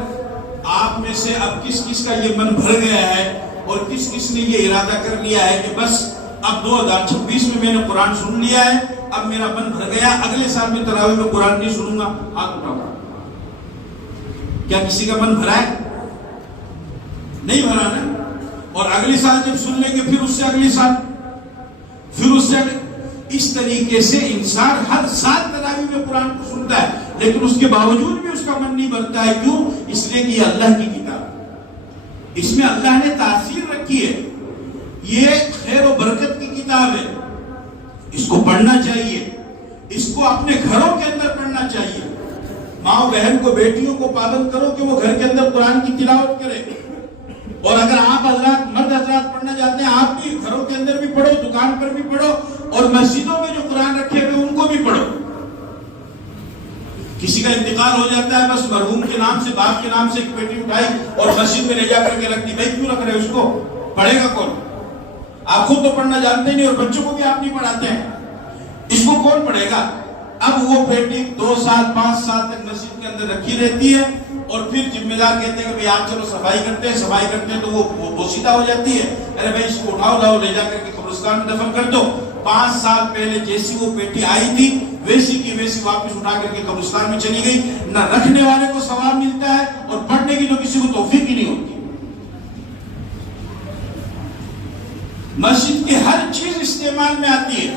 آپ میں سے اب کس کس کا یہ من بھر گیا ہے اور کس کس نے یہ ارادہ کر لیا ہے کہ بس اب 2026 میں میں نے قرآن سن لیا ہے، اب میرا من بھر گیا، اگلے سال میں تراویح میں قرآن نہیں سنوں گا؟ ہاتھ اٹھاؤ۔ کیا کسی کا من بھرا ہے؟ نہیں بھرا نا۔ اور اگلے سال جب سن لیں گے پھر اس سے اگلے سال، پھر اس سے اس طریقے سے انسان ہر سال تراویح میں قرآن کو سنتا ہے، لیکن اس کے باوجود بھی اس کا من نہیں بھرتا ہے۔ کیوں؟ اس لیے کہ یہ اللہ کی کتاب، اس میں اللہ نے تاثیر رکھی ہے، یہ خیر و برکت کی کتاب ہے، اس کو پڑھنا چاہیے، اس کو اپنے گھروں کے اندر پڑھنا چاہیے۔ ماں بہن کو، بیٹیوں کو پابند کرو کہ وہ گھر کے اندر قرآن کی تلاوت کرے، اور اگر آپ حضرات مرد حضرات پڑھنا چاہتے ہیں آپ بھی گھروں کے اندر بھی پڑھو، دکان پر بھی پڑھو، اور مسجدوں میں جو قرآن رکھے ہوئے ان کو بھی پڑھو۔ کسی کا انتقال ہو جاتا ہے، بس مرحوم کے نام سے، باپ کے نام سے ایک پیٹی اٹھائی اور مسجد میں لے جا کر کے رکھ دی۔ بھائی کیوں رکھ رہے اس کو؟ پڑھے گا کون؟ آپ خود تو پڑھنا جانتے نہیں اور بچوں کو بھی آپ نہیں پڑھاتے ہیں، اس کو کون پڑھے گا؟ اب وہ بیٹی 2 سال 5 سال تک مسجد کے اندر رکھی رہتی ہے اور پھر ذمہ دار کہتے ہیں کہ آپ چلو صفائی کرتے ہیں تو وہ بوسیدہ ہو جاتی ہے. ارے بھائی اس کو اٹھاؤ لاؤ لے جا کر کے قبرستان میں دفن کر دو. 5 سال پہلے جیسی وہ بیٹی آئی تھی ویسی کی ویسی واپس اٹھا کر کے قبرستان میں چلی گئی. نہ رکھنے والے کو ثواب ملتا ہے اور پڑھنے کی تو کسی کو توفیق ہی نہیں ہوتی. مسجد کی ہر چیز استعمال میں آتی ہے.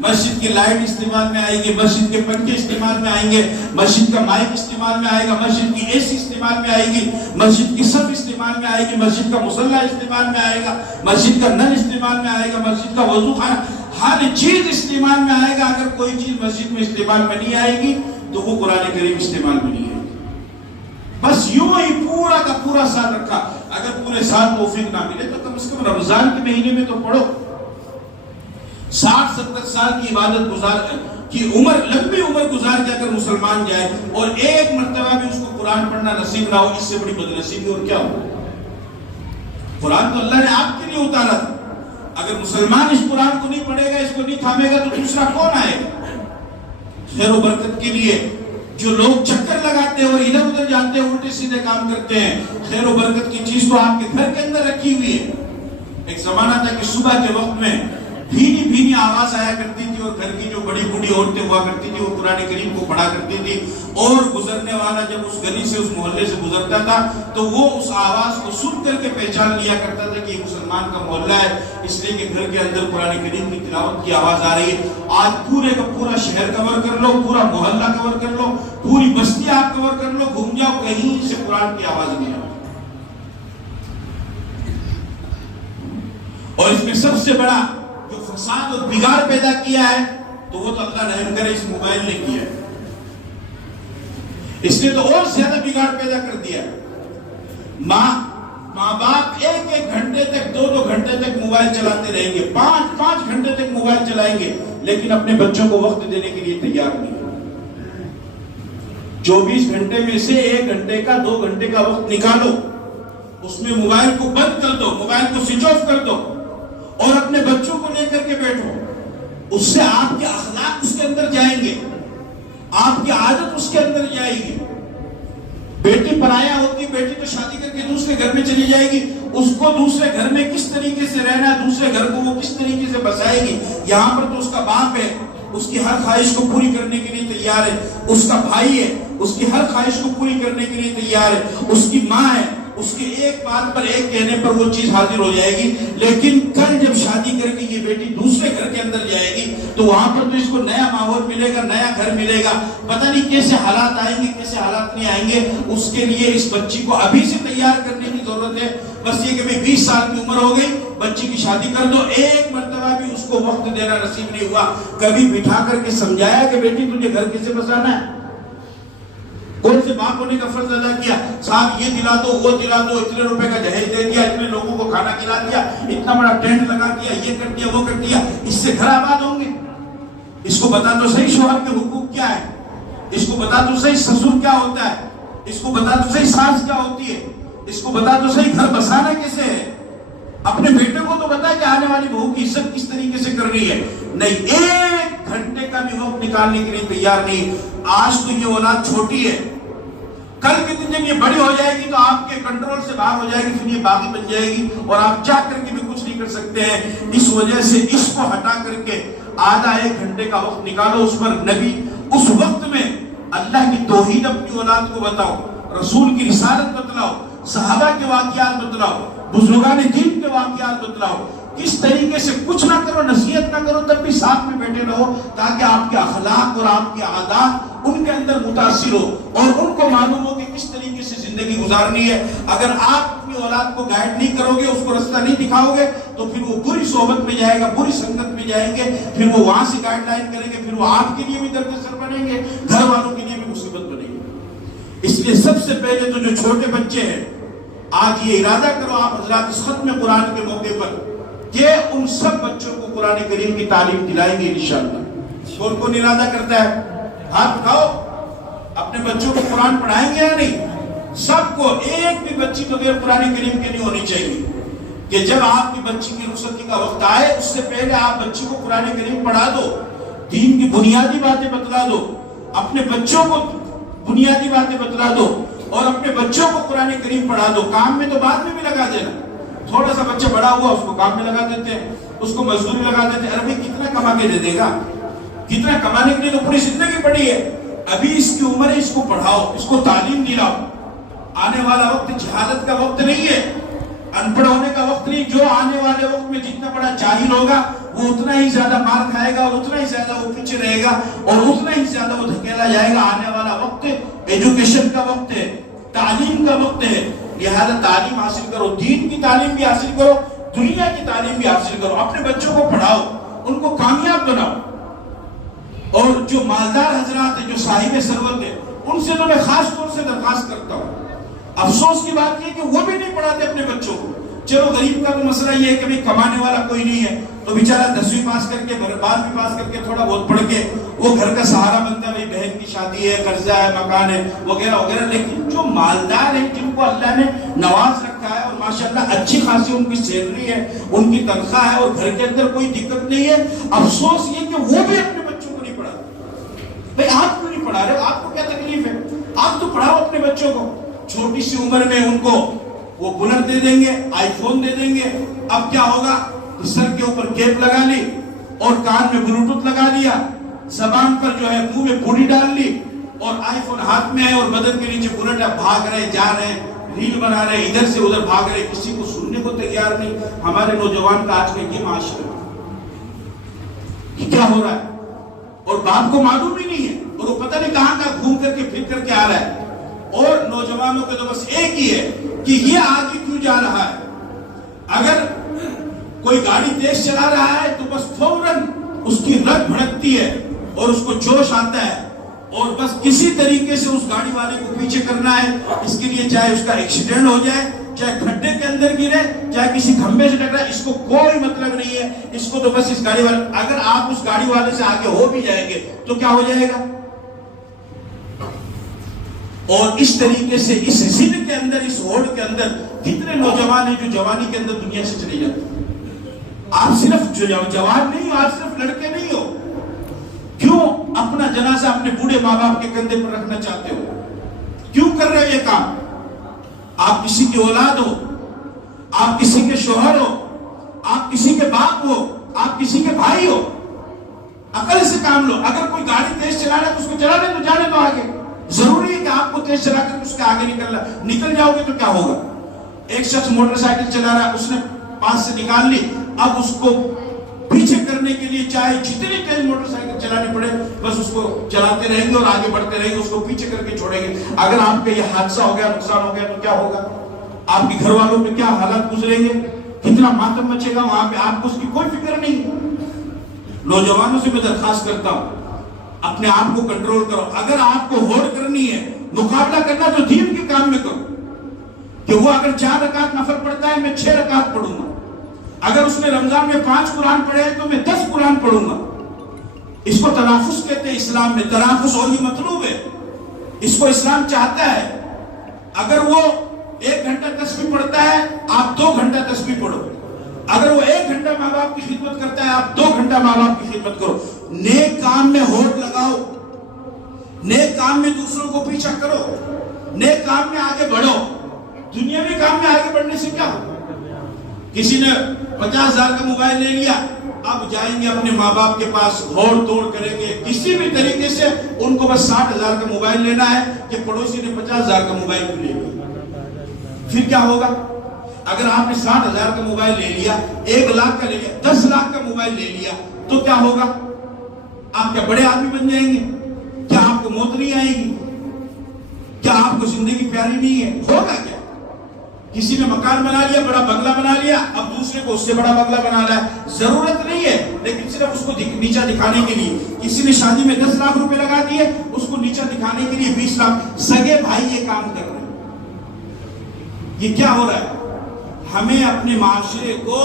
مسجد کی لائٹ استعمال میں آئے گی, مسجد کے پنکھے استعمال میں آئیں گے, مسجد کا مائک استعمال میں آئے گا, مسجد کی اے سی استعمال میں آئے گی, مسجد کی صف استعمال میں آئے گی, مسجد کا مصلی استعمال میں آئے گا, مسجد کا نل استعمال میں آئے گا, مسجد کا وضو خانہ, ہر چیز استعمال میں آئے گا. اگر کوئی چیز مسجد میں استعمال میں نہیں آئے گی تو وہ قرآن کریم استعمال میں نہیں آئے گی. بس یوں ہی پورا کا پورا سال رکھا. اگر پورے سال توفیق نہ ملے تو کم از کم رمضان کے مہینے میں تو پڑھو. 60-70 سال کی عبادت گزار کی عمر, لمبی عمر گزار کے اگر مسلمان جائے اور ایک مرتبہ بھی اس کو قرآن پڑھنا نصیب نہ ہو, اس سے بڑی بدنصیبی اور کیا ہو. قرآن تو اللہ نے آپ کے لیے اتارا تھا. اگر مسلمان اس قرآن کو نہیں پڑھے گا, اس کو نہیں تھامے گا, تو دوسرا کون آئے گا خیر و برکت کے لیے؟ جو لوگ چکر لگاتے ہیں اور ادھر ادھر جاتے ہیں, الٹے سیدھے کام کرتے ہیں, خیر و برکت کی چیز تو آپ کے گھر کے اندر رکھی ہوئی ہے. ایک زمانہ تھا کہ صبح کے وقت میں بھینی بھینی آواز آیا کرتی تھی اور گھر کی جو بڑی بڑی عورتیں ہوا کرتی تھی وہ قرآن کریم کو پڑھا کرتی تھی, اور گزرنے والا جب اس گلی سے, اس محلے سے گزرتا تھا تو وہ اس آواز کو سن کر کے پہچان لیا کرتا تھا کہ یہ مسلمان کا محلہ ہے, اس لیے کہ گھر کے اندر قرآن کریم کی تلاوت کی آواز آ رہی ہے. آج پورے کا پورا شہر کور کر لو, پورا محلہ کور کر لو, پوری بستی آپ کور کر لو, گھوم جاؤ, کہیں سے قرآن کی آواز نہیں آتی. اور اس میں سب سے بڑا جو فساد اور بگاڑ پیدا کیا ہے تو وہ تو اللہ رحم کرے اس موبائل نے کیا ہے. اس نے تو اور زیادہ بگاڑ پیدا کر دیا. ماں باپ 1-1 گھنٹے تک, 2-2 گھنٹے تک موبائل چلاتے رہیں گے, 5-5 گھنٹے تک موبائل چلائیں گے, لیکن اپنے بچوں کو وقت دینے کے لیے تیار نہیں. 24 گھنٹے میں سے 1 گھنٹے کا 2 گھنٹے کا وقت نکالو, اس میں موبائل کو بند کر دو, موبائل کو سوئچ آف کر دو اور اپنے بچوں کو لے کر کے بیٹھو. اس سے آپ کے اخلاق اس کے اندر جائیں گے, آپ کی عادت اس کے اندر جائے گی. بیٹی پرایا ہوتی, بیٹی تو شادی کر کے دوسرے گھر میں چلی جائے گی, اس کو دوسرے گھر میں کس طریقے سے رہنا ہے, دوسرے گھر کو وہ کس طریقے سے بسائے گی. یہاں پر تو اس کا باپ ہے, اس کی ہر خواہش کو پوری کرنے کے لیے تیار ہے, اس کا بھائی ہے, اس کی ہر خواہش کو پوری کرنے کے لیے تیار ہے, اس کی ماں ہے, اس کی ایک بات پر, ایک کہنے پر وہ چیز حاضر ہو جائے گی. لیکن کل جب شادی کر کے یہ بیٹی دوسرے گھر کے اندر جائے گی تو وہاں پر تو اس کو نیا ماحول ملے گا, نیا گھر ملے گا, پتہ نہیں کیسے حالات آئیں گے, کیسے حالات نہیں آئیں گے. اس کے لیے اس بچی کو ابھی سے تیار کرنے کی ضرورت ہے. بس یہ کہ 20 سال کی عمر ہو گئی, بچی کی شادی کر دو, ایک مرتبہ بھی اس کو وقت دینا نصیب نہیں ہوا. کبھی بٹھا کر کے سمجھایا کہ بیٹی تجھے گھر کیسے بسانا ہے؟ کون سے باپ ہونے کا فرض ادا کیا؟ صاحب یہ دلا دو, وہ دلا دو, اتنے روپے کا جہیز دے دیا, اتنے لوگوں کو کھانا کھلا دیا, اتنا بڑا ٹینٹ لگا دیا, یہ کر دیا, وہ کر دیا. اس سے گھر آباد ہوں گے؟ اس کو بتا دو صحیح شوہر کے حقوق کیا ہے, اس کو بتا دو صحیح سسر کیا ہوتا ہے, اس کو بتا دو صحیح ساس کیا ہوتی ہے, اس کو بتا دو صحیح گھر بسانا کیسے ہے. اپنے بیٹے کو تو بتا کہ آنے والی بہو کی عزت کس طریقے سے کرنی ہے. نہیں, 1 گھنٹے کا بھی وقت نکالنے کے لیے تیار نہیں. آج تو یہ اولاد چھوٹی ہے, کل کے دن جب یہ بڑی ہو جائے گی تو آپ کے کنٹرول سے باہر ہو جائے گی, پھر یہ باغی بن جائے گی اور آپ چاہ کر کے بھی کچھ نہیں کر سکتے ہیں. اس وجہ سے اس کو ہٹا کر کے آدھا 1 گھنٹے کا وقت نکالو, اس پر نبی اس وقت میں اللہ کی توحید اپنی اولاد کو بتاؤ, رسول کی رسالت بتلاؤ, صحابہ کے واقعات بتلاؤ, بزرگان دین کے واقعات بتلاؤ. کس طریقے سے کچھ نہ کرو, نصیحت نہ کرو, تب بھی ساتھ میں بیٹھے رہو تاکہ آپ کے اخلاق اور آپ کے عادات ان کے اندر متاثر ہو اور ان کو معلوم ہو کہ کس طریقے سے زندگی گزارنی ہے. اگر آپ اپنی اولاد کو گائیڈ نہیں کرو گے, اس کو رستہ نہیں دکھاؤ گے, تو پھر وہ بری صحبت میں جائے گا, بری سنگت میں جائیں گے, پھر وہ وہاں سے گائیڈ لائن کریں گے, پھر وہ آپ کے لیے بھی درد سر بنیں گے, گھر والوں کے لیے بھی مصیبت بنے گی. اس لیے سب سے پہلے تو جو چھوٹے بچے ہیں, آج یہ ارادہ کرو آپ حضرات اس ختم قرآن کے موقع پر کہ ان سب بچوں کو قرآن کریم کی تعلیم دلائیں گے انشاءاللہ. کون ارادہ کرتا ہے؟ ہاتھ اٹھاؤ. اپنے بچوں کو قرآن پڑھائیں گے یا نہیں؟ سب کو, ایک بھی بچی بغیر قرآن کریم کے نہیں ہونی چاہیے. کہ جب آپ کی بچی کی رخصتی کا وقت آئے اس سے پہلے آپ بچی کو قرآن کریم پڑھا دو. دین کی بنیادی باتیں بتلا دو، اپنے بچوں کو بنیادی باتیں بتلا دو اور اپنے بچوں کو قرآن کریم پڑھا دو. کام میں تو بعد میں بھی لگا دینا. تھوڑا سا بچہ بڑا ہوا اس کو کام میں لگا دیتے ہیں، اس کو مزدوری لگا دیتے ہیں. ارے کتنا کما کے دے دے گا؟ کتنا کمانے کے لیے تو پوری زندگی پڑی ہے. ابھی اس کی عمر ہے، اس کو پڑھاؤ، اس کو تعلیم دلاؤ. آنے والا وقت جہالت کا وقت نہیں ہے، ان پڑھ ہونے کا وقت نہیں. جو آنے والے وقت میں جتنا بڑا جاہل ہوگا وہ اتنا ہی زیادہ مار کھائے گا اور اتنا ہی زیادہ وہ پیچھے رہے گا اور اتنا ہی زیادہ وہ دھکیلا جائے گا. آنے والا وقت ایجوکیشن کا وقت ہے، تعلیم کا وقت ہے. لہذا تعلیم حاصل کرو، دین کی تعلیم بھی حاصل کرو، دنیا کی تعلیم بھی حاصل کرو. اپنے بچوں کو پڑھاؤ، ان کو کامیاب بناؤ. اور جو مالدار حضرات ہیں، جو صاحب ثروت ہیں، ان سے تو میں خاص طور سے درخواست کرتا ہوں. افسوس کی بات یہ کہ وہ بھی نہیں پڑھاتے اپنے بچوں کو. چلو غریب کا تو مسئلہ یہ ہے کہ بھئی کمانے والا کوئی نہیں ہے تو بیچارہ 10ویں پاس کر کے 12ویں پاس کر کے تھوڑا بہت پڑھ کے وہ گھر کا سہارا بنتا ہے. بھئی بہن کی شادی ہے، قرضہ ہے، مکان ہے وغیرہ وغیرہ. لیکن جو مالدار ہیں، جن کو اللہ نے نواز رکھا ہے اور ماشاءاللہ اچھی خاصی ان کی سیلری ہے، ان کی تنخواہ ہے اور گھر کے اندر کوئی دقت نہیں ہے، افسوس یہ کہ وہ بھی اپنے بچوں کو نہیں پڑھاتے. بھئی آپ کیوں نہیں پڑھا رہے؟ آپ کو کیا تکلیف ہے؟ آپ تو پڑھاؤ اپنے بچوں کو. چھوٹی سی عمر میں ان کو وہ بلٹ دے دیں گے، آئی فون دے دیں گے. اب کیا ہوگا؟ سر کے اوپر کیپ لگا لی اور کان میں بلوٹوتھ لگا لیا، زبان پر جو ہے منہ میں پوڑی ڈال لی اور آئی فون ہاتھ میں ہے اور بدن کے نیچے بلٹ ہے. بھاگ رہے، جا رہے، ریل بنا رہے، ادھر سے ادھر بھاگ رہے، کسی کو سننے کو تیار نہیں. ہمارے نوجوان کا آج کا یہ معاشرہ یہ کیا ہو رہا ہے اور باپ کو معلوم ہی نہیں ہے اور وہ پتہ نہیں کہاں کا گھوم کر کے پھر کر کے آ رہا ہے. اور نوجوانوں کے تو بس ایک ہی ہے کہ یہ آگے کیوں جا رہا ہے. اگر کوئی گاڑی تیز چلا رہا ہے تو بس فوراً اس کی رگ بھڑکتی ہے اور اس کو جوش آتا ہے اور بس کسی طریقے سے اس گاڑی والے کو پیچھے کرنا ہے. اس کے لیے چاہے اس کا ایکسیڈنٹ ہو جائے، چاہے کھڈے کے اندر گرے، چاہے کسی کھمبے سے ٹکرائے، اس کو کوئی مطلب نہیں ہے. اس کو تو بس اس گاڑی والے، اگر آپ اس گاڑی والے سے آگے ہو بھی جائیں گے تو کیا ہو جائے گا. اور اس طریقے سے اس ضد کے اندر، اس ہوڑ کے اندر کتنے نوجوان ہیں جو جوانی کے اندر دنیا سے چلے جاتے ہیں. آپ صرف جوان نہیں ہو، آپ صرف لڑکے نہیں ہو. کیوں اپنا جنازہ اپنے بوڑھے ماں باپ کے کندھے پر رکھنا چاہتے ہو؟ کیوں کر رہے ہو یہ کام؟ آپ کسی کی اولاد ہو، آپ کسی کے شوہر ہو، آپ کسی کے باپ ہو، آپ کسی کے بھائی ہو. عقل سے کام لو. اگر کوئی گاڑی تیز چلا رہا ہے تو اس کو چلا لے، تو جانے دو آگے. ضروری ہے کہ آپ کو تیز چلا کر اس کے آگے نکل جاؤ گے تو کیا ہوگا؟ ایک شخص موٹر سائیکل چلا رہا ہے، اس نے پاس سے نکال لی، اب اس کو پیچھے کرنے کے لیے چاہے جتنی تیز موٹر سائیکل چلانی پڑے بس اس کو چلاتے رہیں گے اور آگے بڑھتے رہیں گے، اس کو پیچھے کر کے چھوڑیں گے. اگر آپ کا یہ حادثہ ہو گیا، نقصان ہو گیا تو کیا ہوگا؟ آپ کے گھر والوں پہ کیا حالات گزریں گے؟ کتنا ماتم مچے گا وہاں پہ. آپ کو اس کی کوئی فکر نہیں. نوجوانوں سے میں درخواست کرتا ہوں اپنے آپ کو کنٹرول کرو. اگر آپ کو ہوڑ کرنی ہے، مقابلہ کرنا تو دین کے کام میں کرو. کہ وہ اگر 4 رکعت نفل پڑھتا ہے میں 6 رکعت پڑھوں گا. اگر اس نے رمضان میں 5 قرآن پڑھے تو میں 10 قرآن پڑھوں گا. اس کو تنافس کہتے ہیں اسلام میں. تنافس وہی مطلوب ہے، اس کو اسلام چاہتا ہے. اگر وہ 1 گھنٹہ تسبیح پڑھتا ہے آپ 2 گھنٹہ تسبیح پڑھو. اگر وہ 1 گھنٹہ ماں باپ کی خدمت کرتا ہے آپ 2 گھنٹہ ماں باپ کی خدمت کرو. نیک کام میں ہوڑ لگاؤ، نیک کام میں دوسروں کو پیچھا کرو، نیک کام میں آگے بڑھو. دنیاوی کام میں آگے بڑھنے سے کیا ہو؟ کسی نے 50,000 کا موبائل لے لیا، اب جائیں گے اپنے ماں باپ کے پاس، ہوڑ توڑ کریں گے کسی بھی طریقے سے. ان کو بس 60,000 کا موبائل لینا ہے کہ پڑوسی نے 50,000 کا موبائل کیوں لے لیا. پھر کیا ہوگا؟ اگر آپ نے 60,000 کا موبائل لے لیا، 1 لاکھ کا لے لیا، 10 لاکھ کا موبائل لے لیا تو کیا ہوگا؟ آپ کیا بڑے آدمی بن جائیں گے؟ کیا آپ کو موت نہیں آئے گی؟ کیا آپ کو زندگی پیاری نہیں ہے؟ ہوگا کیا؟ کسی نے مکان بنا لیا، بڑا بنگلہ بنا لیا، اب دوسرے کو اس سے بڑا بنگلہ بنا رہا ہے. ضرورت نہیں ہے لیکن صرف اس کو نیچا دکھانے کے لیے. کسی نے شادی میں 10 لاکھ روپے لگا دیے، اس کو نیچا دکھانے کے لیے 20 لاکھ. سگے بھائی یہ کام کر رہے ہیں. یہ کیا ہو رہا ہے؟ ہمیں اپنے معاشرے کو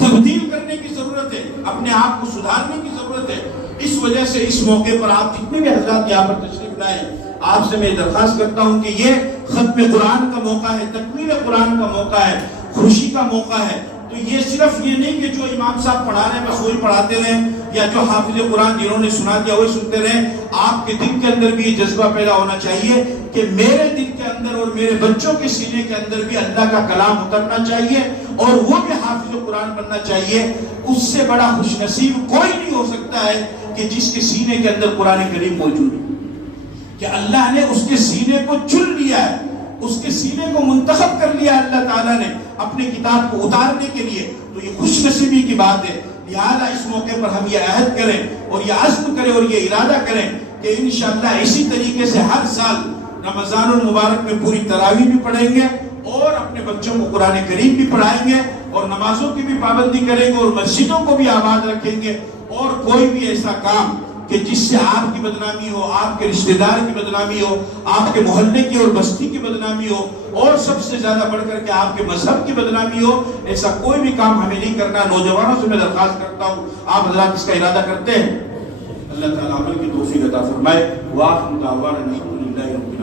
تبدیل کرنے کی ضرورت ہے، اپنے آپ کو سدھارنے کی ضرورت ہے. اس وجہ سے اس موقع پر آپ جتنے بھی حضرات یہاں پر تشریف لائے، آپ سے میں درخواست کرتا ہوں کہ یہ ختم قرآن کا موقع ہے، تکمیل قرآن کا موقع ہے، خوشی کا موقع ہے. تو یہ صرف یہ نہیں کہ جو امام صاحب پڑھا رہے ہیں بس وہی پڑھاتے رہیں، یا جو حافظ قرآن جنہوں نے سنا دیا وہی سنتے رہیں. آپ کے دل کے اندر بھی یہ جذبہ پیدا ہونا چاہیے کہ میرے دل کے اندر اور میرے بچوں کے سینے کے اندر بھی اللہ کا کلام اترنا چاہیے اور وہ بھی حافظ قرآن بننا چاہیے. اس سے بڑا خوش نصیب کوئی نہیں ہو سکتا ہے کہ جس کے سینے کے اندر قرآن کریم موجود ہے، کہ اللہ نے اس کے سینے کو چن لیا ہے، اس کے سینے کو منتخب کر لیا اللہ تعالیٰ نے اپنی کتاب کو اتارنے کے لیے. تو یہ خوش نصیبی کی بات ہے. لہذا اس موقع پر ہم یہ عہد کریں اور یہ عزم کریں اور یہ ارادہ کریں کہ انشاءاللہ اسی طریقے سے ہر سال رمضان المبارک میں پوری تراویح بھی پڑھیں گے اور اپنے بچوں کو قرآن کریم بھی پڑھائیں گے اور نمازوں کی بھی پابندی کریں گے اور مسجدوں کو بھی آباد رکھیں گے. اور کوئی بھی ایسا کام کہ جس سے آپ کی بدنامی ہو، آپ کے رشتہ دار کی بدنامی ہو، آپ کے محلے کی اور بستی کی بدنامی ہو، اور سب سے زیادہ بڑھ کر کے آپ کے مذہب کی بدنامی ہو، ایسا کوئی بھی کام ہمیں نہیں کرنا. نوجوانوں سے میں درخواست کرتا ہوں آپ حضرات اس کا ارادہ کرتے ہیں. اللہ تعالیٰ عمل کی توفیق عطا فرمائے. وآخر دعوانا الحمدللہ رب العالمین.